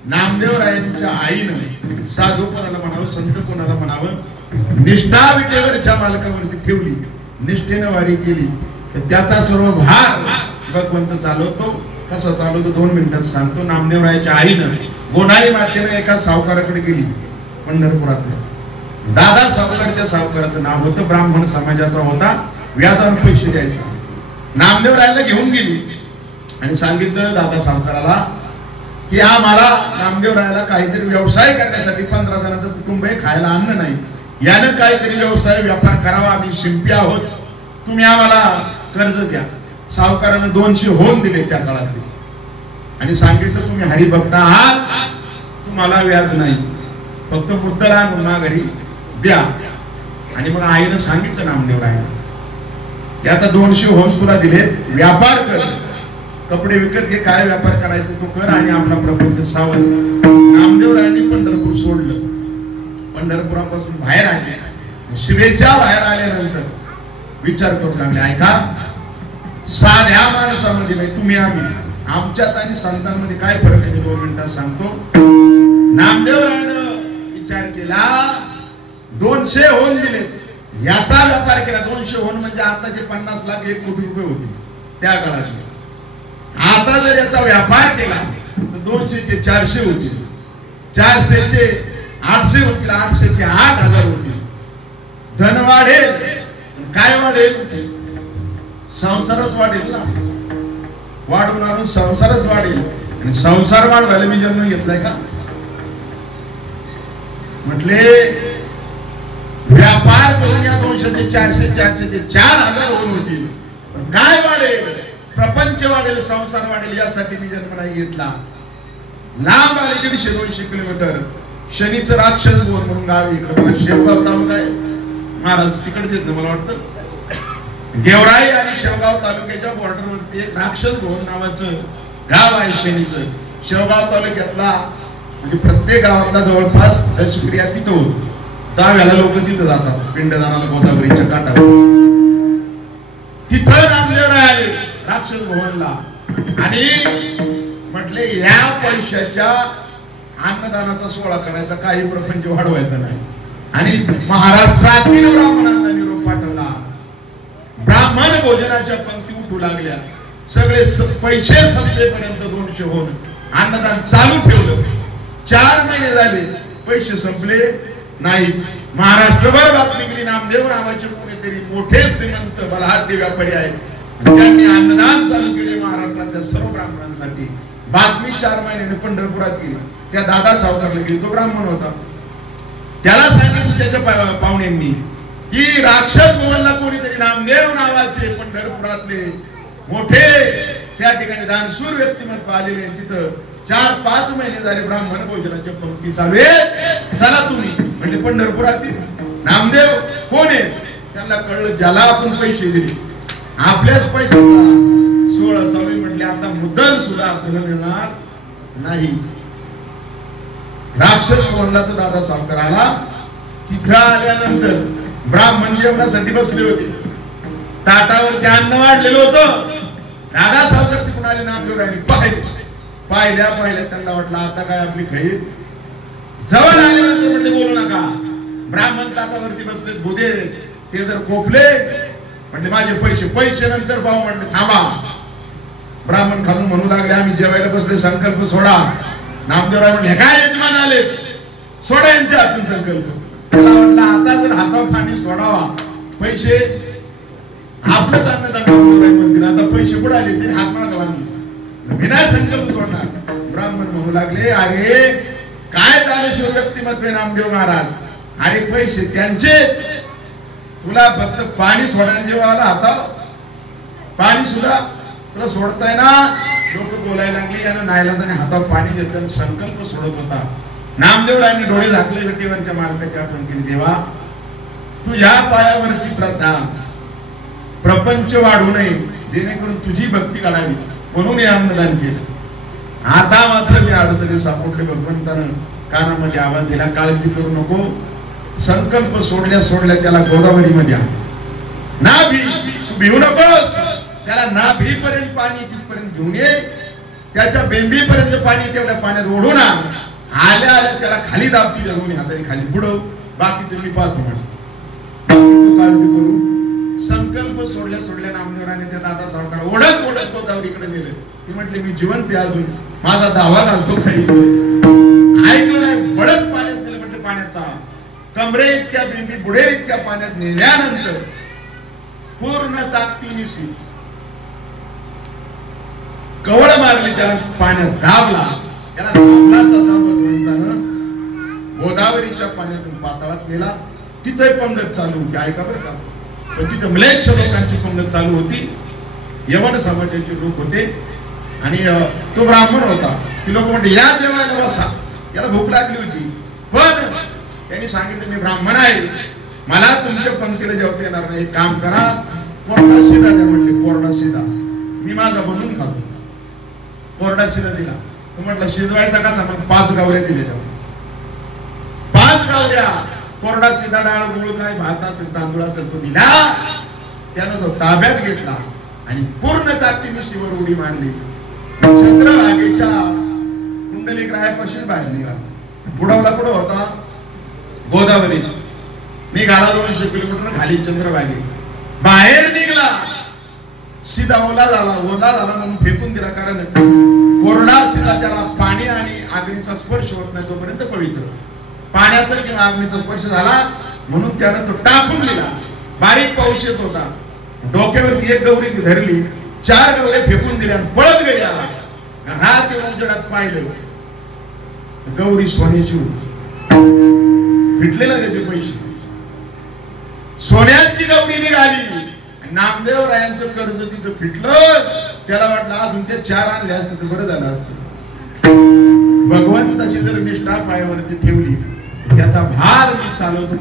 नामदेवरायांच्या आईनं साधू कोणाला म्हणावं संत कोणाला म्हणावं निष्ठा विटेवरच्या मालकावरती ठेवली, निष्ठेनं वारी केली तर त्याचा सर्व भार भगवंत चालवतो. कसा चालवतो 2 मिनिटात सांगतो. नामदेवरायांच्या आईनं गोनाई मातेनं एका सावकाराकडे गेली पंढरपुरातल्या. दादा सावकार त्या सावकाराचं नाव होतं, ब्राह्मण समाजाचा होता, व्याजाने पैसे द्यायचा. नामदेवरायांना घेऊन गेली आणि सांगितलं दादा सावकाराला की आम्हाला नामदेवरायाला काहीतरी व्यवसाय करण्यासाठी 15 जणांचं कुटुंब आहे, खायला अन्न नाही, यानं काहीतरी व्यवसाय व्यापार करावा, आम्ही शिंपी आहोत, तुम्ही आम्हाला कर्ज द्या. सावकारानं 200 होन दिले त्या काळातले आणि सांगितलं तुम्ही हरिभक्त आहात, तुम्हाला व्याज नाही, फक्त मुद्दल आणून माघारी द्या. आणि मग आईनं सांगितलं नामदेवरायाला की आता 200 होन तुला दिलेत, व्यापार कर, कपडे विकत घे, काय व्यापार करायचं तो कर आणि आपला प्रपंच सावध. नामदेवरायांनी पंढरपूर सोडलं. पंढरपुरापासून बाहेर आले, शिवेच्या बाहेर आल्यानंतर विचार करू लागले. ऐका, साध्या माणसामध्ये नाही तुम्ही आम्ही, आमच्यात आणि संतांमध्ये काय फरक आहे 2 मिनिटात सांगतो. नामदेवरायानं विचार केला, 200 होन दिले, याचा व्यापार केला. 200 होन म्हणजे आताचे 50 लाख 1 कोटी रुपये होते त्या काळात. आता जर याचा व्यापार केला तर 200 चे 400 होतील, 400 चे 800 होतील, 800चे 8000 होतील. धन वाढेल, काय वाढेल? संसारच वाढेल ना. वाढवणार संसारच वाढेल. आणि संसार वाढवायला मी जन्म घेतलाय का? म्हटले व्यापार करून या 200चे 400, 400चे 4000 होऊन होतील. पण काय वाढेल? प्रपंच वाढेल, संसार वाढेल, यासाठी मी जन्म नाही घेतला. लांब आले 150-200 किलोमीटर. शनीचं राक्षस बोर म्हणून गाव इकडे बघा, शेवगाव तालुका आहे. महाराज तिकडचे आहेत ना मला वाटतं. गेवराई आणि शेवगाव तालुक्याच्या बॉर्डरवरती एक राक्षस भवन नावाचं गाव आहे शनीचं. शेवगाव तालुक्यातला म्हणजे प्रत्येक गावातला जवळपास दशक्रिया तिथं होत. दहाव्याला लोक तिथं जातात पिंडदानाला, गोदावरीच्या काठावर. तिथं नामदेव राहिले राक्षस भवनला. आणि म्हटले या पैशाच्या अन्नदानाचा सोहळा करायचा, काही प्रपंच वाढवायचा नाही. आणि महाराष्ट्रातील ब्राह्मणांना निरोप पाठवला. ब्राह्मण भोजनाच्या पंक्ती उठू लागल्या. सगळे पैसे संपेपर्यंत 200 होऊन अन्नदान चालू ठेवलं. 4 महिने झाले, पैसे संपले नाहीत. महाराष्ट्रभर बातमी गेली. नामदेव नावाचे कोणीतरी मोठे श्रीमंत बलाढ्य व्यापारी आहेत, त्यांनी अन्नदान चालू केले महाराष्ट्रातल्या सर्व ब्राह्मणांसाठी. बातमी 4 महिन्याने पंढरपुरात गेली. त्या दादा सावकारला गेली. तो ब्राह्मण होता. त्याला सांगितलं त्याच्या पाहुण्यांनी की राक्षस भवनला कोणीतरी नामदेव नावाचे पंढरपुरातले मोठे त्या ठिकाणी दानशूर व्यक्तिमत्व आलेले. तिथं 4-5 महिने झाले ब्राह्मण भोजनाच्या पंक्ती चालू आहे. चला तुम्ही. म्हणजे पंढरपुरातील नामदेव कोण आहे? त्यांना कळलं ज्याला आपण पैसे दिले, आपल्याच पैशाचा सोहळा चालू आहे. म्हटले आता मुद्दल सुद्धा आपल्याला मिळणार नाही. राक्षस भवनला तो दादा सावकार आला. तिथं आल्यानंतर ब्राह्मण जेवणासाठी बसले होते. ताटावर अन्न वाढलेलं होतं. दादा सावकार तिकडून आले नामदेव राहिले. पाहिल्या त्यांना वाटलं आता काय आपली खैर. जवळ आल्यानंतर म्हटले बोलू नका. ब्राह्मण ताटावरती बसले बुधे. ते जर कोपले म्हटले माझे पैसे नंतर पाहू. म्हटले थांबा. ब्राह्मण खालून म्हणू लागले आम्ही जेवायला बसले, संकल्प सोडा. नामदेवराव म्हटले काय यजमान आले, सोडा यांच्या हातून संकल्प. त्याला म्हटलं आता जर हातावर पाणी सोडावा, पैसे आपलंच अन्नदान म्हणतील. आता पैसे कुठे आले? तिने हात मागा बांधले. मी नाही संकल्प सोडणार. ब्राह्मण म्हणू लागले अरे काय दानशूर व्यक्तिमत्व आहे नामदेव महाराज. अरे पैसे त्यांचे, तुला फक्त पाणी सोडायला जेव्हा आला हातावर पाणी सुद्धा तुला सोडताय ना. लोक बोलायला लागले यानं नाईलाजाने हातावर पाणी घेतलं आणि संकल्प सोडत होता. नामदेवरायांनी डोळे झाकले. गटीवरच्या मालकाच्या आठवण केली. देवा तुझ्या पायावरती श्रद्धा, प्रपंच वाढू नये जेणेकरून तुझी भक्ती करावी म्हणून हे अन्नदान केलं. आता मात्र मी अडचणी सापडले. भगवंतानं कानामध्ये आवाज दिला काळजी करू नको. संकल्प सोडल्या त्याला गोदावरी मध्ये ना भी, तू भिवू नकोस. त्याला ना भीपर्यंत पाणी तिथपर्यंत घेऊन ये. त्याच्या बेंबीपर्यंत पाणी तेवढ्या पाण्यात ओढू ना. आल्या त्याला खाली दाब, तुझ्या दोन्ही हाताने खाली बुडव. बाकीचं मी पाहतो म्हणे. काळजी करू. संकल्प सोडल्या नामदेवराने त्या दादा सावकार ओढत गोदावरीकडे नेले. ती म्हटले मी जिवंत आहे अजून, माझा दावा घालतो काही. ऐकलं नाही. बळच पाण्यात नेलं. म्हटलं पाण्याचा कमरे इतक्या बेंबी बुडेर इतक्या पाण्यात नेल्यानंतर पूर्ण ताकदीने कवळ मारली. त्याला पाण्यात दाबला. त्याला दाबला तसा भगवंतानं गोदावरीच्या पाण्यातून पाताळात नेला. तिथे पंगत चालू होती. ऐका बरं का. पण तिथे म्लेच्छ लोकांची पंगत चालू होती. यवन समाजाचे लोक होते आणि तो ब्राह्मण होता. ती लोक म्हणते या जेवायला बसा. याला भूक लागली होती. पण त्यांनी सांगितलं मी ब्राह्मण आहे, मला तुमच्या पंक्तीला जेवता येणार नाही. एक काम करा, कोरडा शिदा द्या. म्हणले कोरडा शिदा मी माझा बनवून खातो. कोरडा शिदा दिला. तो म्हटलं शिजवायचा कसा? मग 5 गावऱ्या दिल्या. 5 गावऱ्या कोरडा शिदा, डाळ गुळ काय भात असेल तांदूळ असेल तो दिला. त्यानं तो ताब्यात घेतला आणि पूर्ण ताकदीने शिवर उडी मारली. चंद्रभागेच्या कुंडलिक रायापाशी बाहेर निघाला. बुडवला कुठं होता? गोदावरी. निघाला 200 किलोमीटर खाली चंद्रभागे. बाहेर निघला. शिदा ओला झाला म्हणून फेकून दिला. कारण कोरडा शिदा त्याला पाणी आणि अग्नीचा स्पर्श होत नाही तोपर्यंत पवित्र. पाण्याचा किंवा अग्नीचा स्पर्श झाला म्हणून त्यानं तो टाकून दिला. बारीक पाऊस येत होता, डोक्यावरती एक गौरी धरली, 4 गवळे फेकून दिल्या आणि पळत गेल्या. घरात येऊन उजेडात पाहिलं, गौरी सोन्याची होती. फिटले ना त्याचे पैसे. सोन्याची गौरी निघाली. नामदेव रायांचं कर्ज तिथं फिटलं. त्याला वाटलं अजून ते 4 आणले असते तर बरं झालं असतं. भगवंताची जर निष्ठा पायावरती ठेवली त्याचा भार मी चालवतो.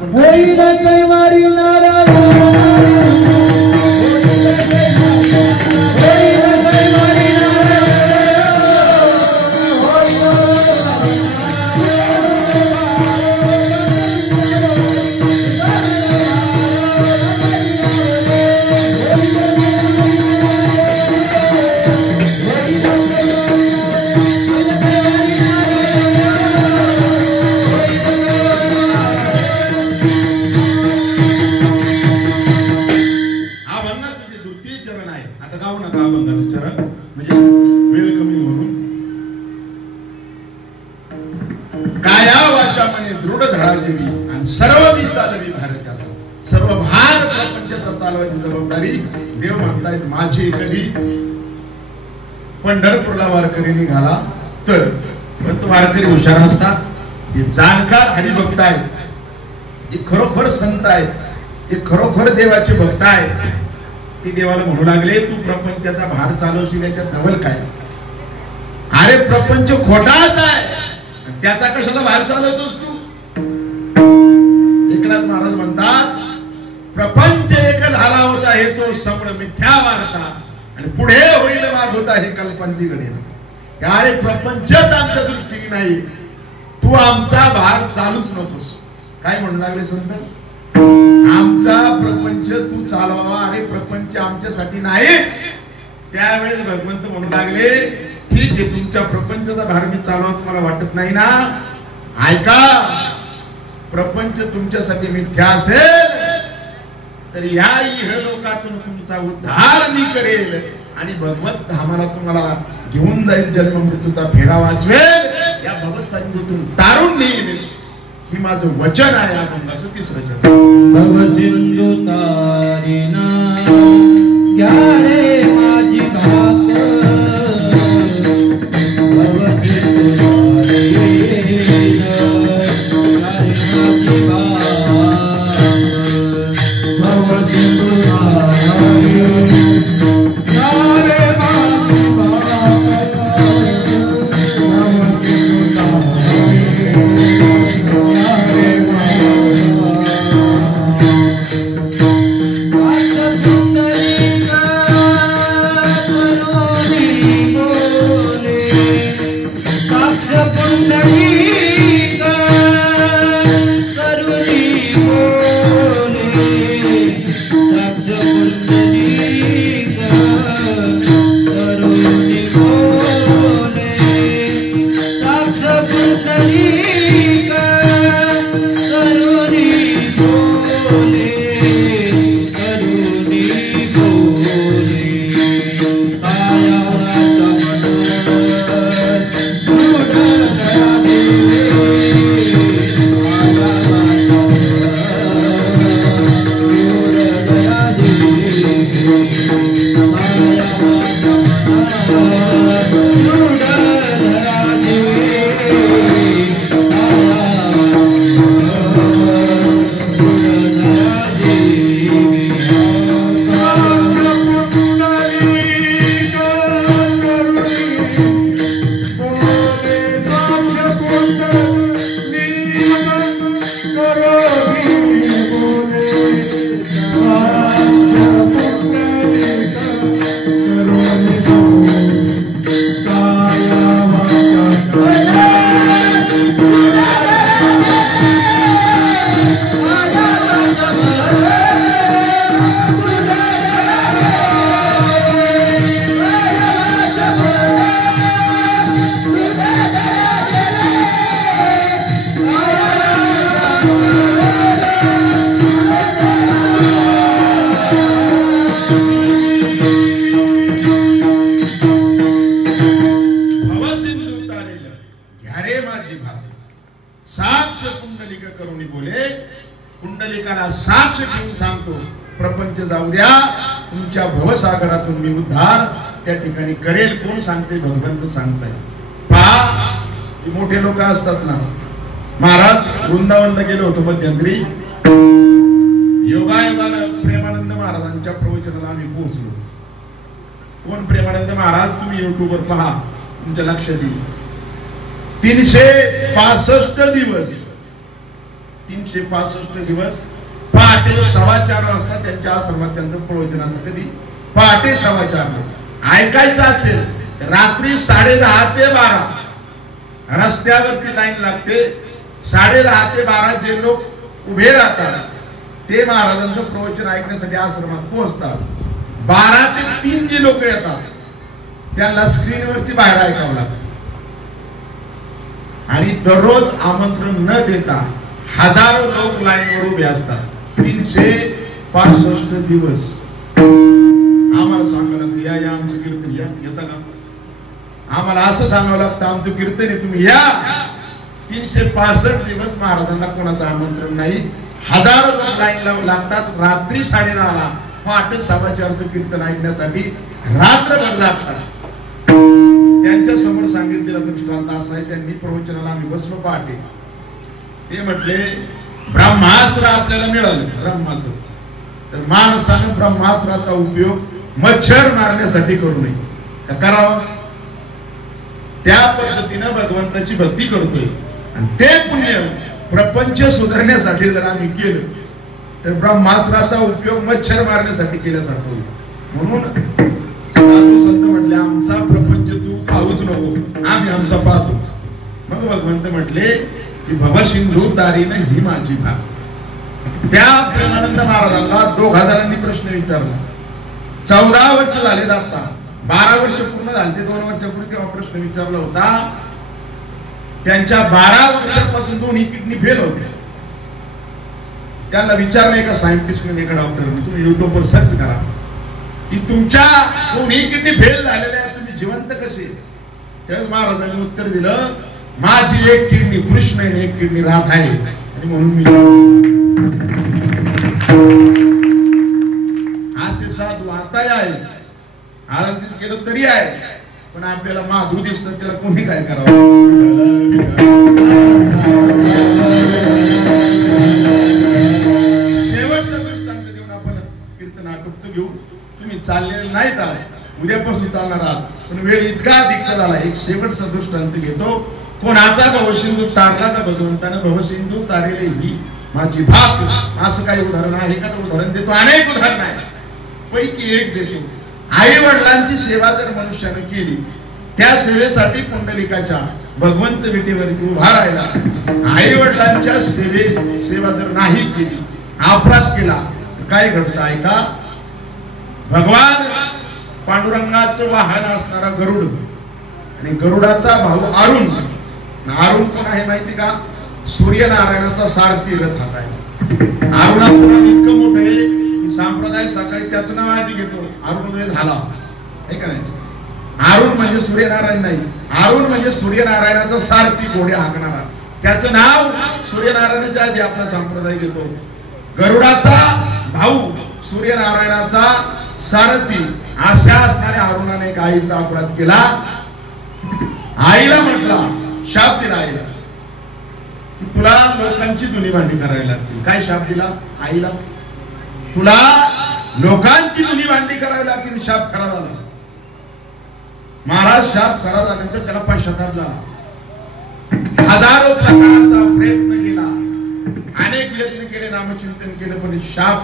सर्व भाग प्रपंचाचा चालवायची जबाबदारी देव म्हणतायत माझी. कधी पंढरपूरला वारकरी निघाला तर, पण तो वारकरी हुशार असतात. जे जाणकार हरिभक्त आहेत, जे खरोखर संत आहेत, जे खरोखर देवाचे भक्त आहेत, ते देवाला म्हणू लागले तू प्रपंचाचा भार चालवशील याच्यात नवल काय? अरे प्रपंच खोटाच आहे, त्याचा कशाला भार चालवतोस तू? एकनाथ महाराज म्हणतात प्रपंच एक झाला होता हे तो समळ मिथ्या वार्ता, आणि पुढे होईल वाद होता हे कल्पंती घडेल. अरे प्रपंचच आमच्या दृष्टीने नाही, तू आमचा भार चालूच नकोस. काय म्हणू लागले संत? आमचा प्रपंच तू चालवावा. अरे प्रपंच आमच्यासाठी नाही. त्यावेळेस भगवंत म्हणू लागले ठीक आहे, तुमच्या प्रपंचाचा भार मी चालवा तुम्हाला वाटत नाही ना? ऐका, प्रपंच तुमच्यासाठी मिथ्या असेल तर या इहलोकातून तुमचा उद्धार मी करेल आणि भगवत धामाला तुम्हाला घेऊन जाईल, जन्म मृत्यूचा फेरा वाचवेल, या भवसिंधूतून तारून नेईल. ही माझं वचन आहे. अभंगाचं 3रं चरण. भवसिंधू तारिना क्या रे माझी भाक, साक्ष कुंडलिक करून बोले, कुंडलिकाला साक्ष ठेवून सांगतो, प्रपंच जाऊ द्या, तुमच्या भवसागरातून मी उद्धार त्या ठिकाणी करेल. कोण सांगते? भगवंत सांगताय. पहा, मोठे लोक असतात ना, महाराज वृंदावनला गेलो होतो मध्यंतरी, योगायोगानं प्रेमानंद महाराजांच्या प्रवचनाला आम्ही पोहोचलो. कोण प्रेमानंद महाराज? तुम्ही युट्यूबवर पहा, तुमच्या लक्षात येईल. 365 दिवस 365 दिवस पहाटे 4:15 वाजता त्यांच्या आश्रमात त्यांचं प्रवचन असतं. कधी? पहाटे 4:15. ऐकायचं असेल रात्री 10:30 ते 12 रस्त्यावरती लाईन लागते. 10:30 ते 12 जे लोक उभे राहतात ते महाराजांचं प्रवचन ऐकण्यासाठी आश्रमात पोहोचतात. 12 ते 3 जे लोक येतात त्यांना स्क्रीनवरती बाहेर ऐकावं लागतं. आणि दररोज आमंत्रण न देता हजारो लोक लाईनवर उभे असतात. 365 दिवस आम्हाला सांगावं लागतं, या या आमचं कीर्तन, या येता का? आम्हाला असं सांगावं लागतं, आमचं कीर्तन आहे, तुम्ही या. 365 दिवस महाराजांना कोणाचं आमंत्रण नाही. हजारो लोक लाईन लागतात. रात्री 10:30ला पहाटे 4:15चं कीर्तन ऐकण्यासाठी रात्रभर लागतात. त्यांच्या समोर सांगितलेला दृष्टांत असा आहे, त्यांनी प्रवचनाला आम्ही बसलो पहाटे, ते म्हटले ब्रह्मास्त्र आपल्याला मिळालं. ब्रह्मास्त्र तर माणसानं ब्रह्मास्त्राचा उपयोग मच्छर मारण्यासाठी करू नये, का करावं? त्या पद्धतीनं भगवंताची भक्ती करतोय आणि ते पुण्य प्रपंच सुधारण्यासाठी जर आम्ही केलं तर ब्रह्मास्त्राचा उपयोग मच्छर मारण्यासाठी केल्यासारखं होईल. म्हणून साधू संत म्हटले, आमचा प्रपंच तू पाहूच नको, आम्ही आमचा पाहतो. मग भगवंत म्हटले की भवसिंधू तारीनं ही माझी भाग. त्या प्रेमानंद महाराजांना 2 जणांनी प्रश्न विचारला. 14 वर्ष झाले, आता 12 वर्ष पूर्ण झाले, ते 2 वर्षापूर्वी तेव्हा प्रश्न विचारला होता. त्यांच्या 12 वर्षापासून 2 किडनी फेल होते. त्यांना विचारलं एका सायंटिस्टने, एका डॉक्टरने, तुम्ही युट्यूबवर सर्च करा की तुमच्या 2 किडनी फेल झालेल्या तुम्ही जिवंत कसे? त्यावेळेस महाराजांनी उत्तर दिलं, माझी 1 किडनी कृष्ण आहे, 1 किडनी राधा आहे, आणि म्हणून मी. असे साधू आताही आहे, आळंदीत गेलो तरी आहे, पण आपल्याला माधू दिसतं, त्याला कोणी काय करावं? शेवटचा दृष्टांत देऊन आपण कीर्तन आटोपतो घेऊ. तुम्ही चाललेले नाहीत, आज उद्यापासून चालणार आहात, पण वेळ इतका अधिक झाला. एक शेवटचा दृष्टांत घेतो. कोणाचा भवसिंधू तारला का? भगवंतानं भवसिंधू तारेले ही माझी भाग. असं काही उदाहरण आहे का? उदाहरण देतो, अनेक उदाहरण आहे, पैकी एक देतो. आई वडिलांची सेवा जर मनुष्याने केली, त्या सेवेसाठी पुंडलिकाच्या भगवंत विटेवरती उभा राहिला. आई वडिलांच्या सेवा जर नाही केली, अपराध केला, तर काय घडतं ऐका. भगवान पांडुरंगाचं वाहन असणारा गरुड आणि गरुडाचा भाऊ अरुण. अरुण कोण आहे माहिती का? सूर्यनारायणाचा सारथी रथात आहे. अरुणाचं नाव इतकं मोठं आहे की संप्रदाय सकाळी त्याचं नाव आधी घेतो, अरुणोदय झाला, आहे का नाही? अरुण म्हणजे सूर्यनारायण नाही, अरुण म्हणजे सूर्यनारायणाचा सारथी, घोडे हाकणारा. त्याचं नाव सूर्यनारायणाच्या आधी आपला संप्रदाय घेतो. गरुडाचा भाऊ, सूर्यनारायणाचा सारथी, अशा असणाऱ्या अरुणाने एक आईचा अपराध केला. आईला म्हटला, शाप दिला आईला की तुला लोकांची धुणी भांडी करावी लागतील. काय शाप दिला आईला? तुला लोकांची धुणी भांडी करावी लागतील. शाप खरा झाला. महाराज शाप खरा झाल्यानंतर त्याला पश्चाताप झाला. हजारो प्रकारचा प्रयत्न केला, अनेक यत्न केले, नामचिंतन केलं, पण शाप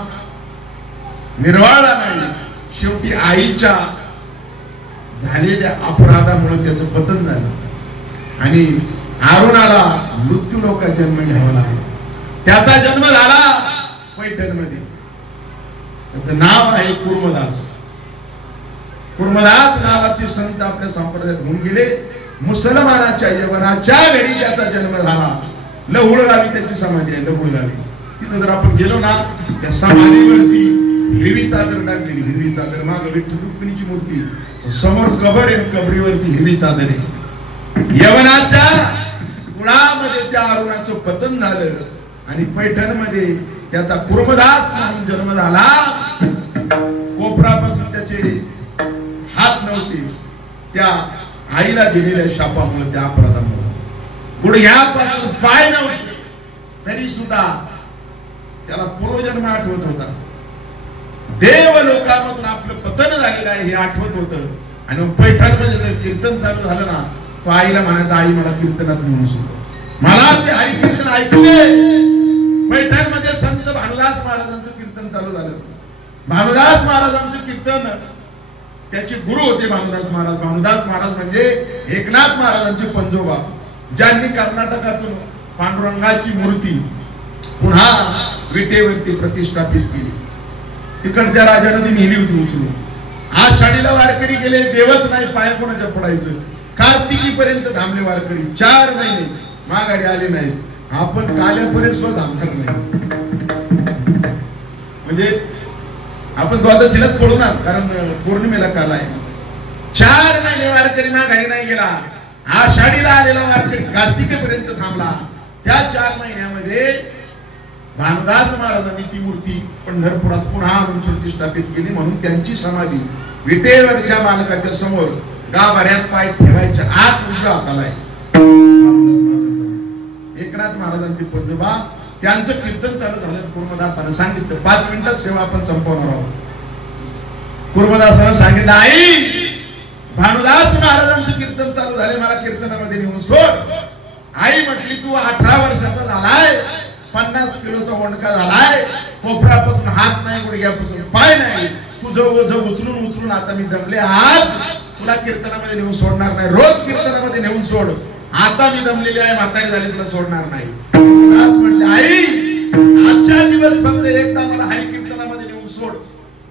निर्वाळला नाही. शेवटी आईच्या झालेल्या अपराधामुळे त्याचं पतन झालं आणि अरुणाला मृत्यू लोकात जन्म घ्यावा लागला. त्याचा जन्म झाला पैठणमध्ये. त्याचं नाव आहे कुर्मदास. कुर्मदास नावाचे संत आपल्या संप्रदायात होऊन गेले. मुसलमानाच्या यवनाच्या घरी त्याचा जन्म झाला. लहुळ गावी त्याची समाधी आहे, लहुळ गावी. तिथं जर आपण गेलो ना, त्या समाधीवरती हिरवी चादर टाकलेली, हिरवी चादर, मागे विठ्ठल रुक्मिणीची मूर्ती, समोर कबर आहे, कबरीवरती हिरवी चादर आहे. यवनाच्या कुळामध्ये त्या अरुणाचं पतन झालं आणि पैठणमध्ये त्याचा कुर्मदास म्हणून जन्म झाला. कोपरापासून त्याचे हात नव्हते, त्या आईला दिलेल्या शापामुळे, त्या अपराधामुळे गुडघ्यापासून पाय नव्हते, तरी सुद्धा त्याला पूर्वजन्म आठवत होता. देव लोकांमधून आपलं पतन झालेलं आहे हे आठवत होतं. आणि पैठणमध्ये जर कीर्तन चालू झालं ना, तो आईला म्हणायचा, आई मला कीर्तनात नेऊन सोड, मला ते हरी कीर्तन ऐकू दे. पैठणमध्ये संत भानुदास महाराजांचं कीर्तन चालू झालं. भानुदास महाराजांचं कीर्तन, त्याचे गुरु होते भानुदास महाराज. भानुदास महाराज म्हणजे एकनाथ महाराजांचे पंजोबा, ज्यांनी कर्नाटकातून पांडुरंगाची मूर्ती पुन्हा विटेवरती प्रतिष्ठापित केली. तिकडच्या राजाने ती नेली होती उचलून. आषाढीला वारकरी गेले, देवच नाही, पाय कोणाच्या पडायचं. कार्तिकी पर्यंत थांबले वारकरी, 4 महिने माघारी आले नाहीत. आपण काल्यापर्यंत सुद्धा थांबणार नाही, म्हणजे आपण द्वादशीलाच पडूनार, कारण पौर्णिमेला काल आहे. 4 महिने वारकरी माघारी नाही गेला. आषाढीला आलेला वारकरी कार्तिकेपर्यंत थांबला. त्या 4 महिन्यामध्ये भानुदास महाराजांनी ती मूर्ती पंढरपुरात पुन्हा आणून प्रतिष्ठापित केली. म्हणून त्यांची समाधी विटेवरच्या मालकाच्या समोर गाभाऱ्यात पाय ठेवायच्या आत उजव्या हाताला आहे. एकनाथ महाराजांची पंजोबा, त्यांचं कीर्तन चालू झालं. कुर्मदासानं सांगितलं, 5 मिनिटात सेवा आपण संपवणार आहोत. कुर्मदासानं सांगितलं, आई भानुदास महाराजांचं कीर्तन चालू झाले, मला कीर्तनामध्ये नेऊन सोड. आई म्हटली, तू 18 वर्षाचा झालाय, 50 किलोचा वंडका झालाय, कोपरापासून हात नाही, गुडघ्यापासून पाय नाही, तुझं ओझं उचलून उचलून आता मी दमले. आज तुला कीर्तनामध्ये नेऊन सोडणार नाही, रोज कीर्तनामध्ये नेऊन सोड. आता मी दमलेली आहे, म्हातारी झाली, तुला सोडणार नाही. दास म्हणले, आई आजच्या दिवस फक्त एकदा मला हरी कीर्तनामध्ये नेऊन सोड,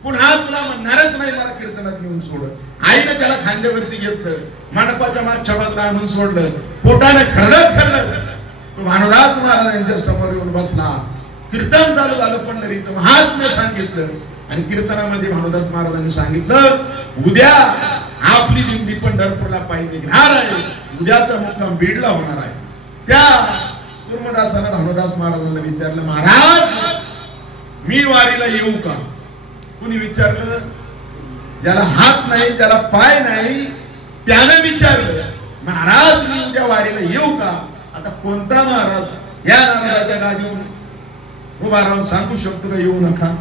पुन्हा तुला म्हणणारच नाही मला कीर्तनात नेऊन सोड. आईने त्याला खांद्यावरती घेतलं, मंडपाच्या मागच्या बाजूला आणून सोडलं. पोटाने खरडत खरडत तो भानुदास महाराज यांच्या समोर येऊन बसला. कीर्तन चालू झालं, पंढरीचं महात्म्य सांगितलं. आणि कीर्तनामध्ये भानुदास महाराजांनी सांगितलं, उद्या आपली दिंडी पंढरपूरला पायी निघणार आहे, उद्याचा मुक्काम बीडला होणार आहे. त्या कुर्मदासानं भानुदास महाराजांना विचारलं, महाराज मी वारीला येऊ का? कुणी विचारलं? ज्याला हात नाही, ज्याला पाय नाही, त्याने विचारलं, महाराज मी उद्या वारीला येऊ का? आता कोणता महाराज या नारदाच्या गादीवर उभा राहून सांगू शकतो का येऊ नका?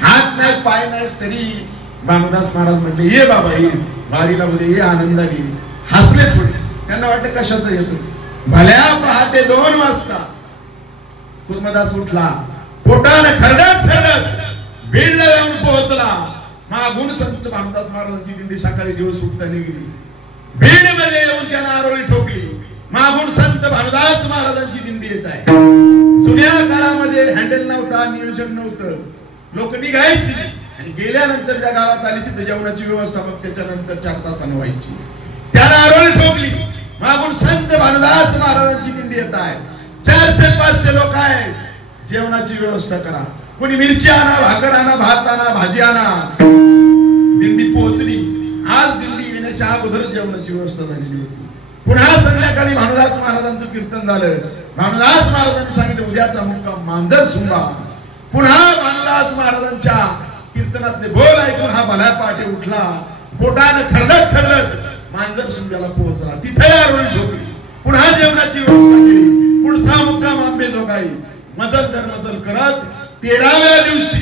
हात नाही, पाय नाही, तरी भानुदास महाराज म्हटले, ये बाबा ये, वारीला उद्या ये आनंदाने. हसले थोडे, त्यांना वाटलं कशाचं येतो. भल्या पहाटे 2 वाजता कुर्मदास उठला, पोटाने खरडत खरडत बीडला जाऊन पोहोचला. मागून संत भानुदास महाराजांची दिंडी सकाळी दिवस उठता निघली. बीड मध्ये येऊन त्यांना आरोळी ठोकली. मागून संत भानुदास महाराजांची दिंडी येत आहे. जुन्या काळामध्ये हँडल नव्हता, नियोजन नव्हतं, लोक निघायची आणि गेल्यानंतर ज्या गावात आली तिथे जेवणाची व्यवस्था मग त्याच्यानंतर 4 तासानं व्हायची. त्याला आरोळी ठोकली. मागून संत भानुदास महाराजांची दिंडी येत आहे. 400-500 लोक आहेत, जेवणाची व्यवस्था करा. कोणी मिरची आणा, भाकर आणा, भात आणा, भाजी आणा. दिंडी पोहोचली. आज दिंडी येण्याच्या अगोदर जेवणाची व्यवस्था झालेली होती. पुन्हा संध्याकाळी भानुदास महाराजांचं कीर्तन झालं. भानुदास महाराजांनी सांगितलं, उद्याचा मुक्काम मांजर सुंबा. पुन्हा भानुदास महाराजांच्या कीर्तनातले बोल ऐकून हा भल्या पहाटे उठला. पोटाने खरडत खरडत मांजर सुंब्याला पोहोचला. तिथे आरोळी ठोकली. पुन्हा जेवणाची व्यवस्था केली. पुढचा मुक्काम आंबेजोगाई. मजल दर मजल करत 13व्या दिवशी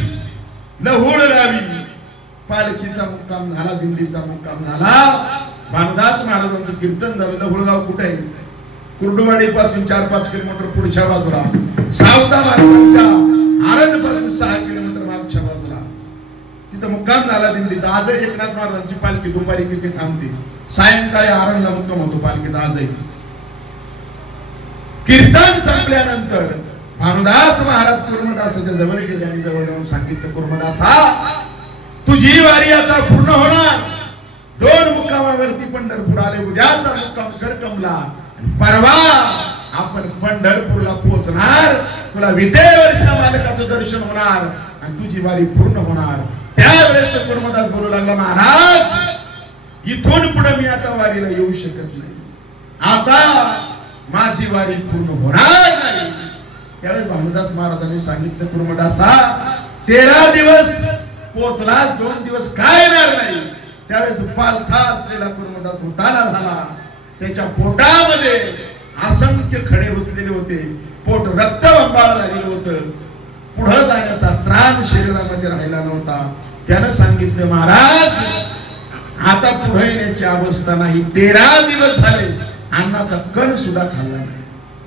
लहुळ गावी पालखीचा मुक्काम झाला, दिंडीचा मुक्काम झाला. भानुदास महाराजांचं कीर्तन झालं. लहुळगाव कुठे आहे? कुर्डुवाडी पासून 4-5 किलोमीटर पुढच्या बाजूला. सावता महाराजांच्या आरंड पासून 6 किलोमीटर मागच्या बाजूला तिथं मुक्काम झाला दिंडीचा. आजही एकनाथ महाराजांची पालखी दुपारी तिथे थांबते. सायंकाळी आरंडला मुक्काम होतो पालखीचा आजही. कीर्तन संपल्यानंतर भानुदास महाराज कुर्मदासाच्या जवळ गेले आणि जवळ जाऊन सांगितलं, कुर्मदासा तुझी वारी आता पूर्ण होणार. 2 मुक्कामावरती पंढरपूर आले. उद्याचा मुक्काम कर कमला. परवा आपण पंढरपूरला पोहोचणार. तुला विटेवरच्या मालकाचं दर्शन होणार आणि तुझी वारी पूर्ण होणार. त्यावेळेस कुर्मदास बोलू लागला, महाराज इथून पुढे मी आता वारीला येऊ शकत नाही. आता माझी वारी पूर्ण होणार नाही. त्यावेळेस भानुदास महाराजांनी सांगितलं, कुर्मदासा 13 दिवस पोचला, 2 दिवस काय येणार नाही. त्यावेळेस पालथा असलेला कुर्मदास हुताला झाला. त्याच्या पोटामध्ये असंख्य खडे रुतलेले होते, पोट रक्तबंबाळ झालेलं होतं, पुढे जाण्याचा त्राण शरीरामध्ये राहिला नव्हता. त्यानं सांगितलं, महाराज आता पुढे येण्याची अवस्था नाही. 13 दिवस झाले अन्नाचा कण सुद्धा खाल्ला नाही.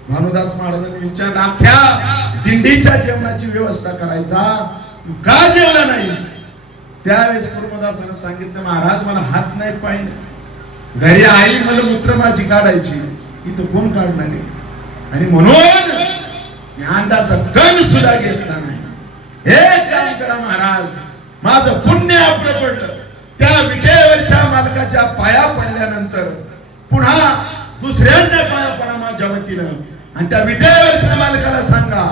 भानुदास महाराजांनी विचारलं, अख्ख्या दिंडीच्या जेवणाची व्यवस्था करायचा, तू का जेवला नाहीस? त्यावेळेस कुर्मदासानं सांगितलं, महाराज मला हात नाही पाय नाही, घरी आई मला मूत्र माझी काढायची, इथं कोण काढणार नाही, आणि म्हणून मी अंदाचा कण सुद्धा घेतला नाही. हे काम करा महाराज, माझं पुण्य आपलं पडलं. त्या विटेवरच्या मालकाच्या पाया पडल्यानंतर पुन्हा दुसऱ्यांना पाया पडा माझ्या वतीनं, आणि त्या विटेवरच्या मालकाला सांगा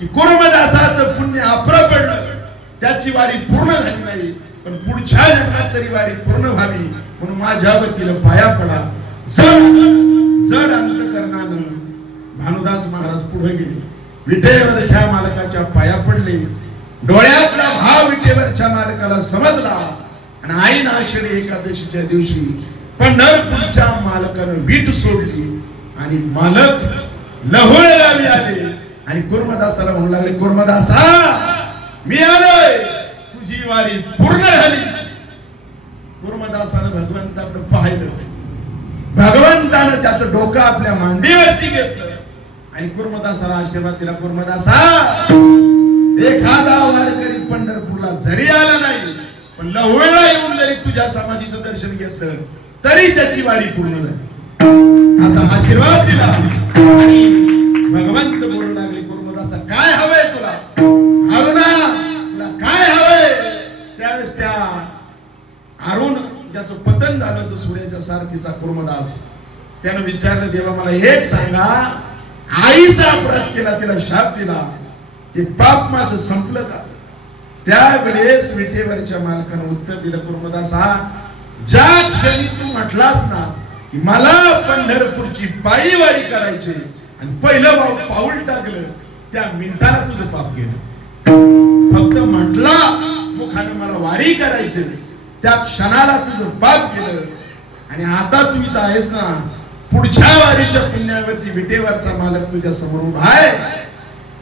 की कुर्मदासाचं पुण्य आपलं पडलं, त्याची वारी पूर्ण झाली नाही, पण पुढच्या जन्मात तरी वारी पूर्ण व्हावी म्हणून माझ्या वतीनं पाया पडा. जड अंतकरणानं भानुदास महाराज पुढे गेले, विटेवरच्या मालकाच्या पाया पडले. डोळ्यातला भाव विटेवरच्या मालकाला समजला, आणि आईन आषाढी एकादशीच्या दिवशी पंढरपूरच्या मालकानं वीट सोडली आणि मालक लहुळ गावी आले आणि कुर्मदासाला म्हणू लागले, कुर्मदासा मी आलोय, तुझी वारी पूर्ण झाली. कुर्मदासानं भगवंताकडे पाहिलं, भगवंतानं त्याचं डोकं आपल्या मांडीवरती घेतलं आणि कुर्मदासाला आशीर्वाद दिला. कुर्मदासा, एखादा वारकरी पंढरपूरला जरी आला नाही, पण लहुळला येऊन जरी तुझ्या समाधीचं दर्शन घेतलं तरी त्याची वारी पूर्ण झाली, असा आशीर्वाद दिला. आणि भगवंत बोलू लागले, कुर्मदासा काय हवंय तुला? अरुणा, तुला काय हवंय? त्यावेळेस त्या अरुण ज्याचं पतन झालं होतं सूर्याच्या सारथीचा कुर्मदास, त्यानं विचारलं, देवा मला एक सांगा, आईचा अपराध केला, तिला शाप दिला, ते पाप माझं संपलं का? त्यावेळेस विटेवरच्या मालकानं उत्तर दिलं, कुर्मदासा, ज्या क्षणी तू म्हटलास ना की मला पंढरपूरची पायी वारी करायची आणि पहिलं पाऊल टाकलं, त्या मिनिटाला तुझं पाप गेलं. फक्त म्हटला मुखाने मला वारी करायची, त्या क्षणाला तुझं पाप गेलं. आणि आता तू इथं आहेस ना, पुढच्या वारीच्या पुण्यावरती विटेवरचा मालक तुझ्या समोर उभा आहे.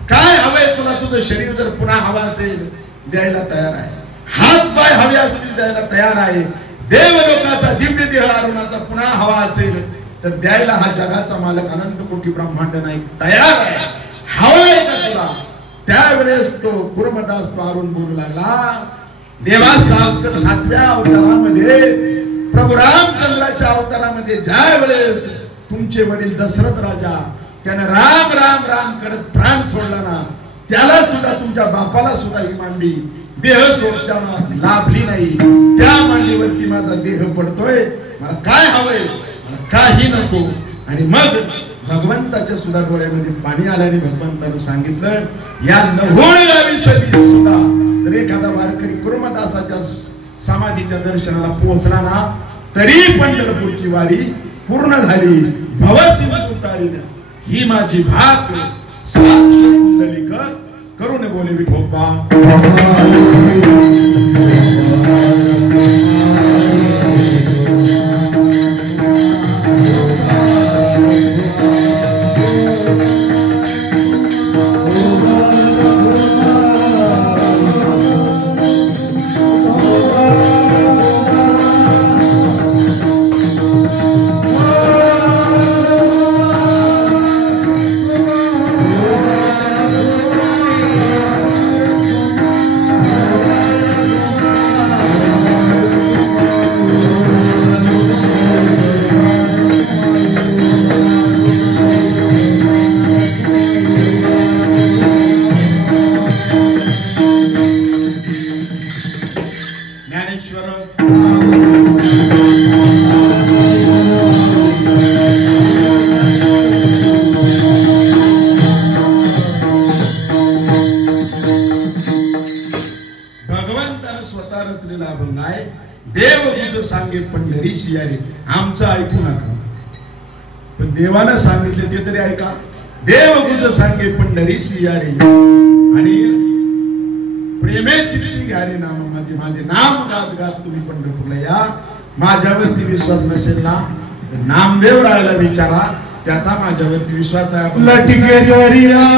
काय हवंय तुला? तुझं शरीर जर पुन्हा हवा असेल द्यायला तयार आहे, हात पाय हवे असतील द्यायला तयार आहे, देवलोकाचा दिव्य देह अरुणाचा पुन्हा हवा असेल तर द्यायला हा जगाचा मालक अनंत कोटी ब्रह्मांड नाही तयार आहे. हवंय का तुला? त्यावेळेस तो कुर्मदास पारून बोलू लागला, देवा 7व्या अवतारामध्ये, प्रभू रामचंद्राच्या अवतारामध्ये ज्या वेळेस तुमचे वडील दशरथ राजा त्याने राम राम राम करत प्राण सोडला ना, त्याला सुद्धा तुमच्या बापाला सुद्धा ही मांडी देह सोडताना लाभली नाही. त्या मांडीवरती माझा देह पडतोय, मला काय हवंय? मला काही नको. आणि मग भगवंताच्या सुद्धा डोळ्यामध्ये पाणी आल्याने भगवंतानं सांगितलं, या लहुळ गावी सुद्धा तर एखादा वारकरी कुर्मदासाच्या समाधीच्या दर्शनाला पोहोचला ना, तरी पंढरपूरची वारी पूर्ण झाली. भवसिंधू तारीनं ही माझी भाक, साक्ष कुंडलिक करून बोले विठोबा. देवानं सांगितले ते तरी ऐका. देव गुज सांगे पंढरी सिया रे आणि प्रेमे चित्ती घ्या रे नाम माझे. माझे नाम गात गात तुम्ही पंढरपूरला या. माझ्यावरती विश्वास नसेल ना तर नामदेव राहायला विचारा, त्याचा माझ्यावरती विश्वास आहे. लटके जरिया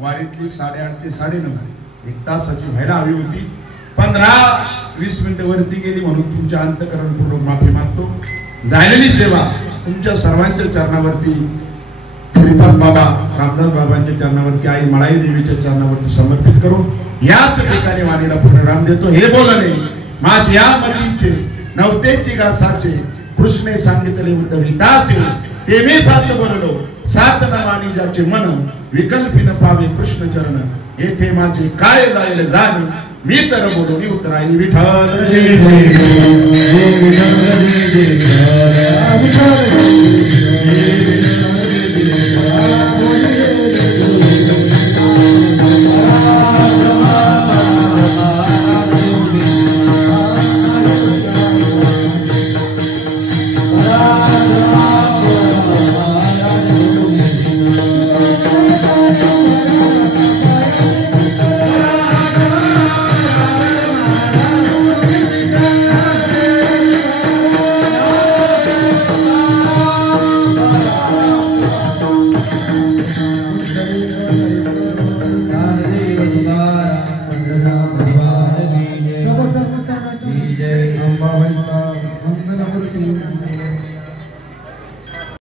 वारीतली 8:30 ते 9:30 एक तासाची व्हायला हवी होती. 15-20 मिनिटं वरती गेली म्हणून तुमच्या अंतःकरणपूर्वक माफी मागतो. झालेली सेवा तुमच्या सर्वांच्या चरणावरती, श्रीपाद बाबा रामदास बाबांच्या चरणावरती, आई मळाई देवीच्या चरणावरती समर्पित करून याच ठिकाणी वाणीला पुनराम देतो. हे बोलणे माझ या मतीचे नवतेची गासाचे कृष्णे सांगितले उद्धविताचे ते मी साच बोललो साच न मानी ज्याचे मन विकल्पी न पावे कृष्ण चरण येथे माझे काय जाईल जाण मी तर बोलून उतराई विठ्ठल जय जय जय विठ्ठल जय जय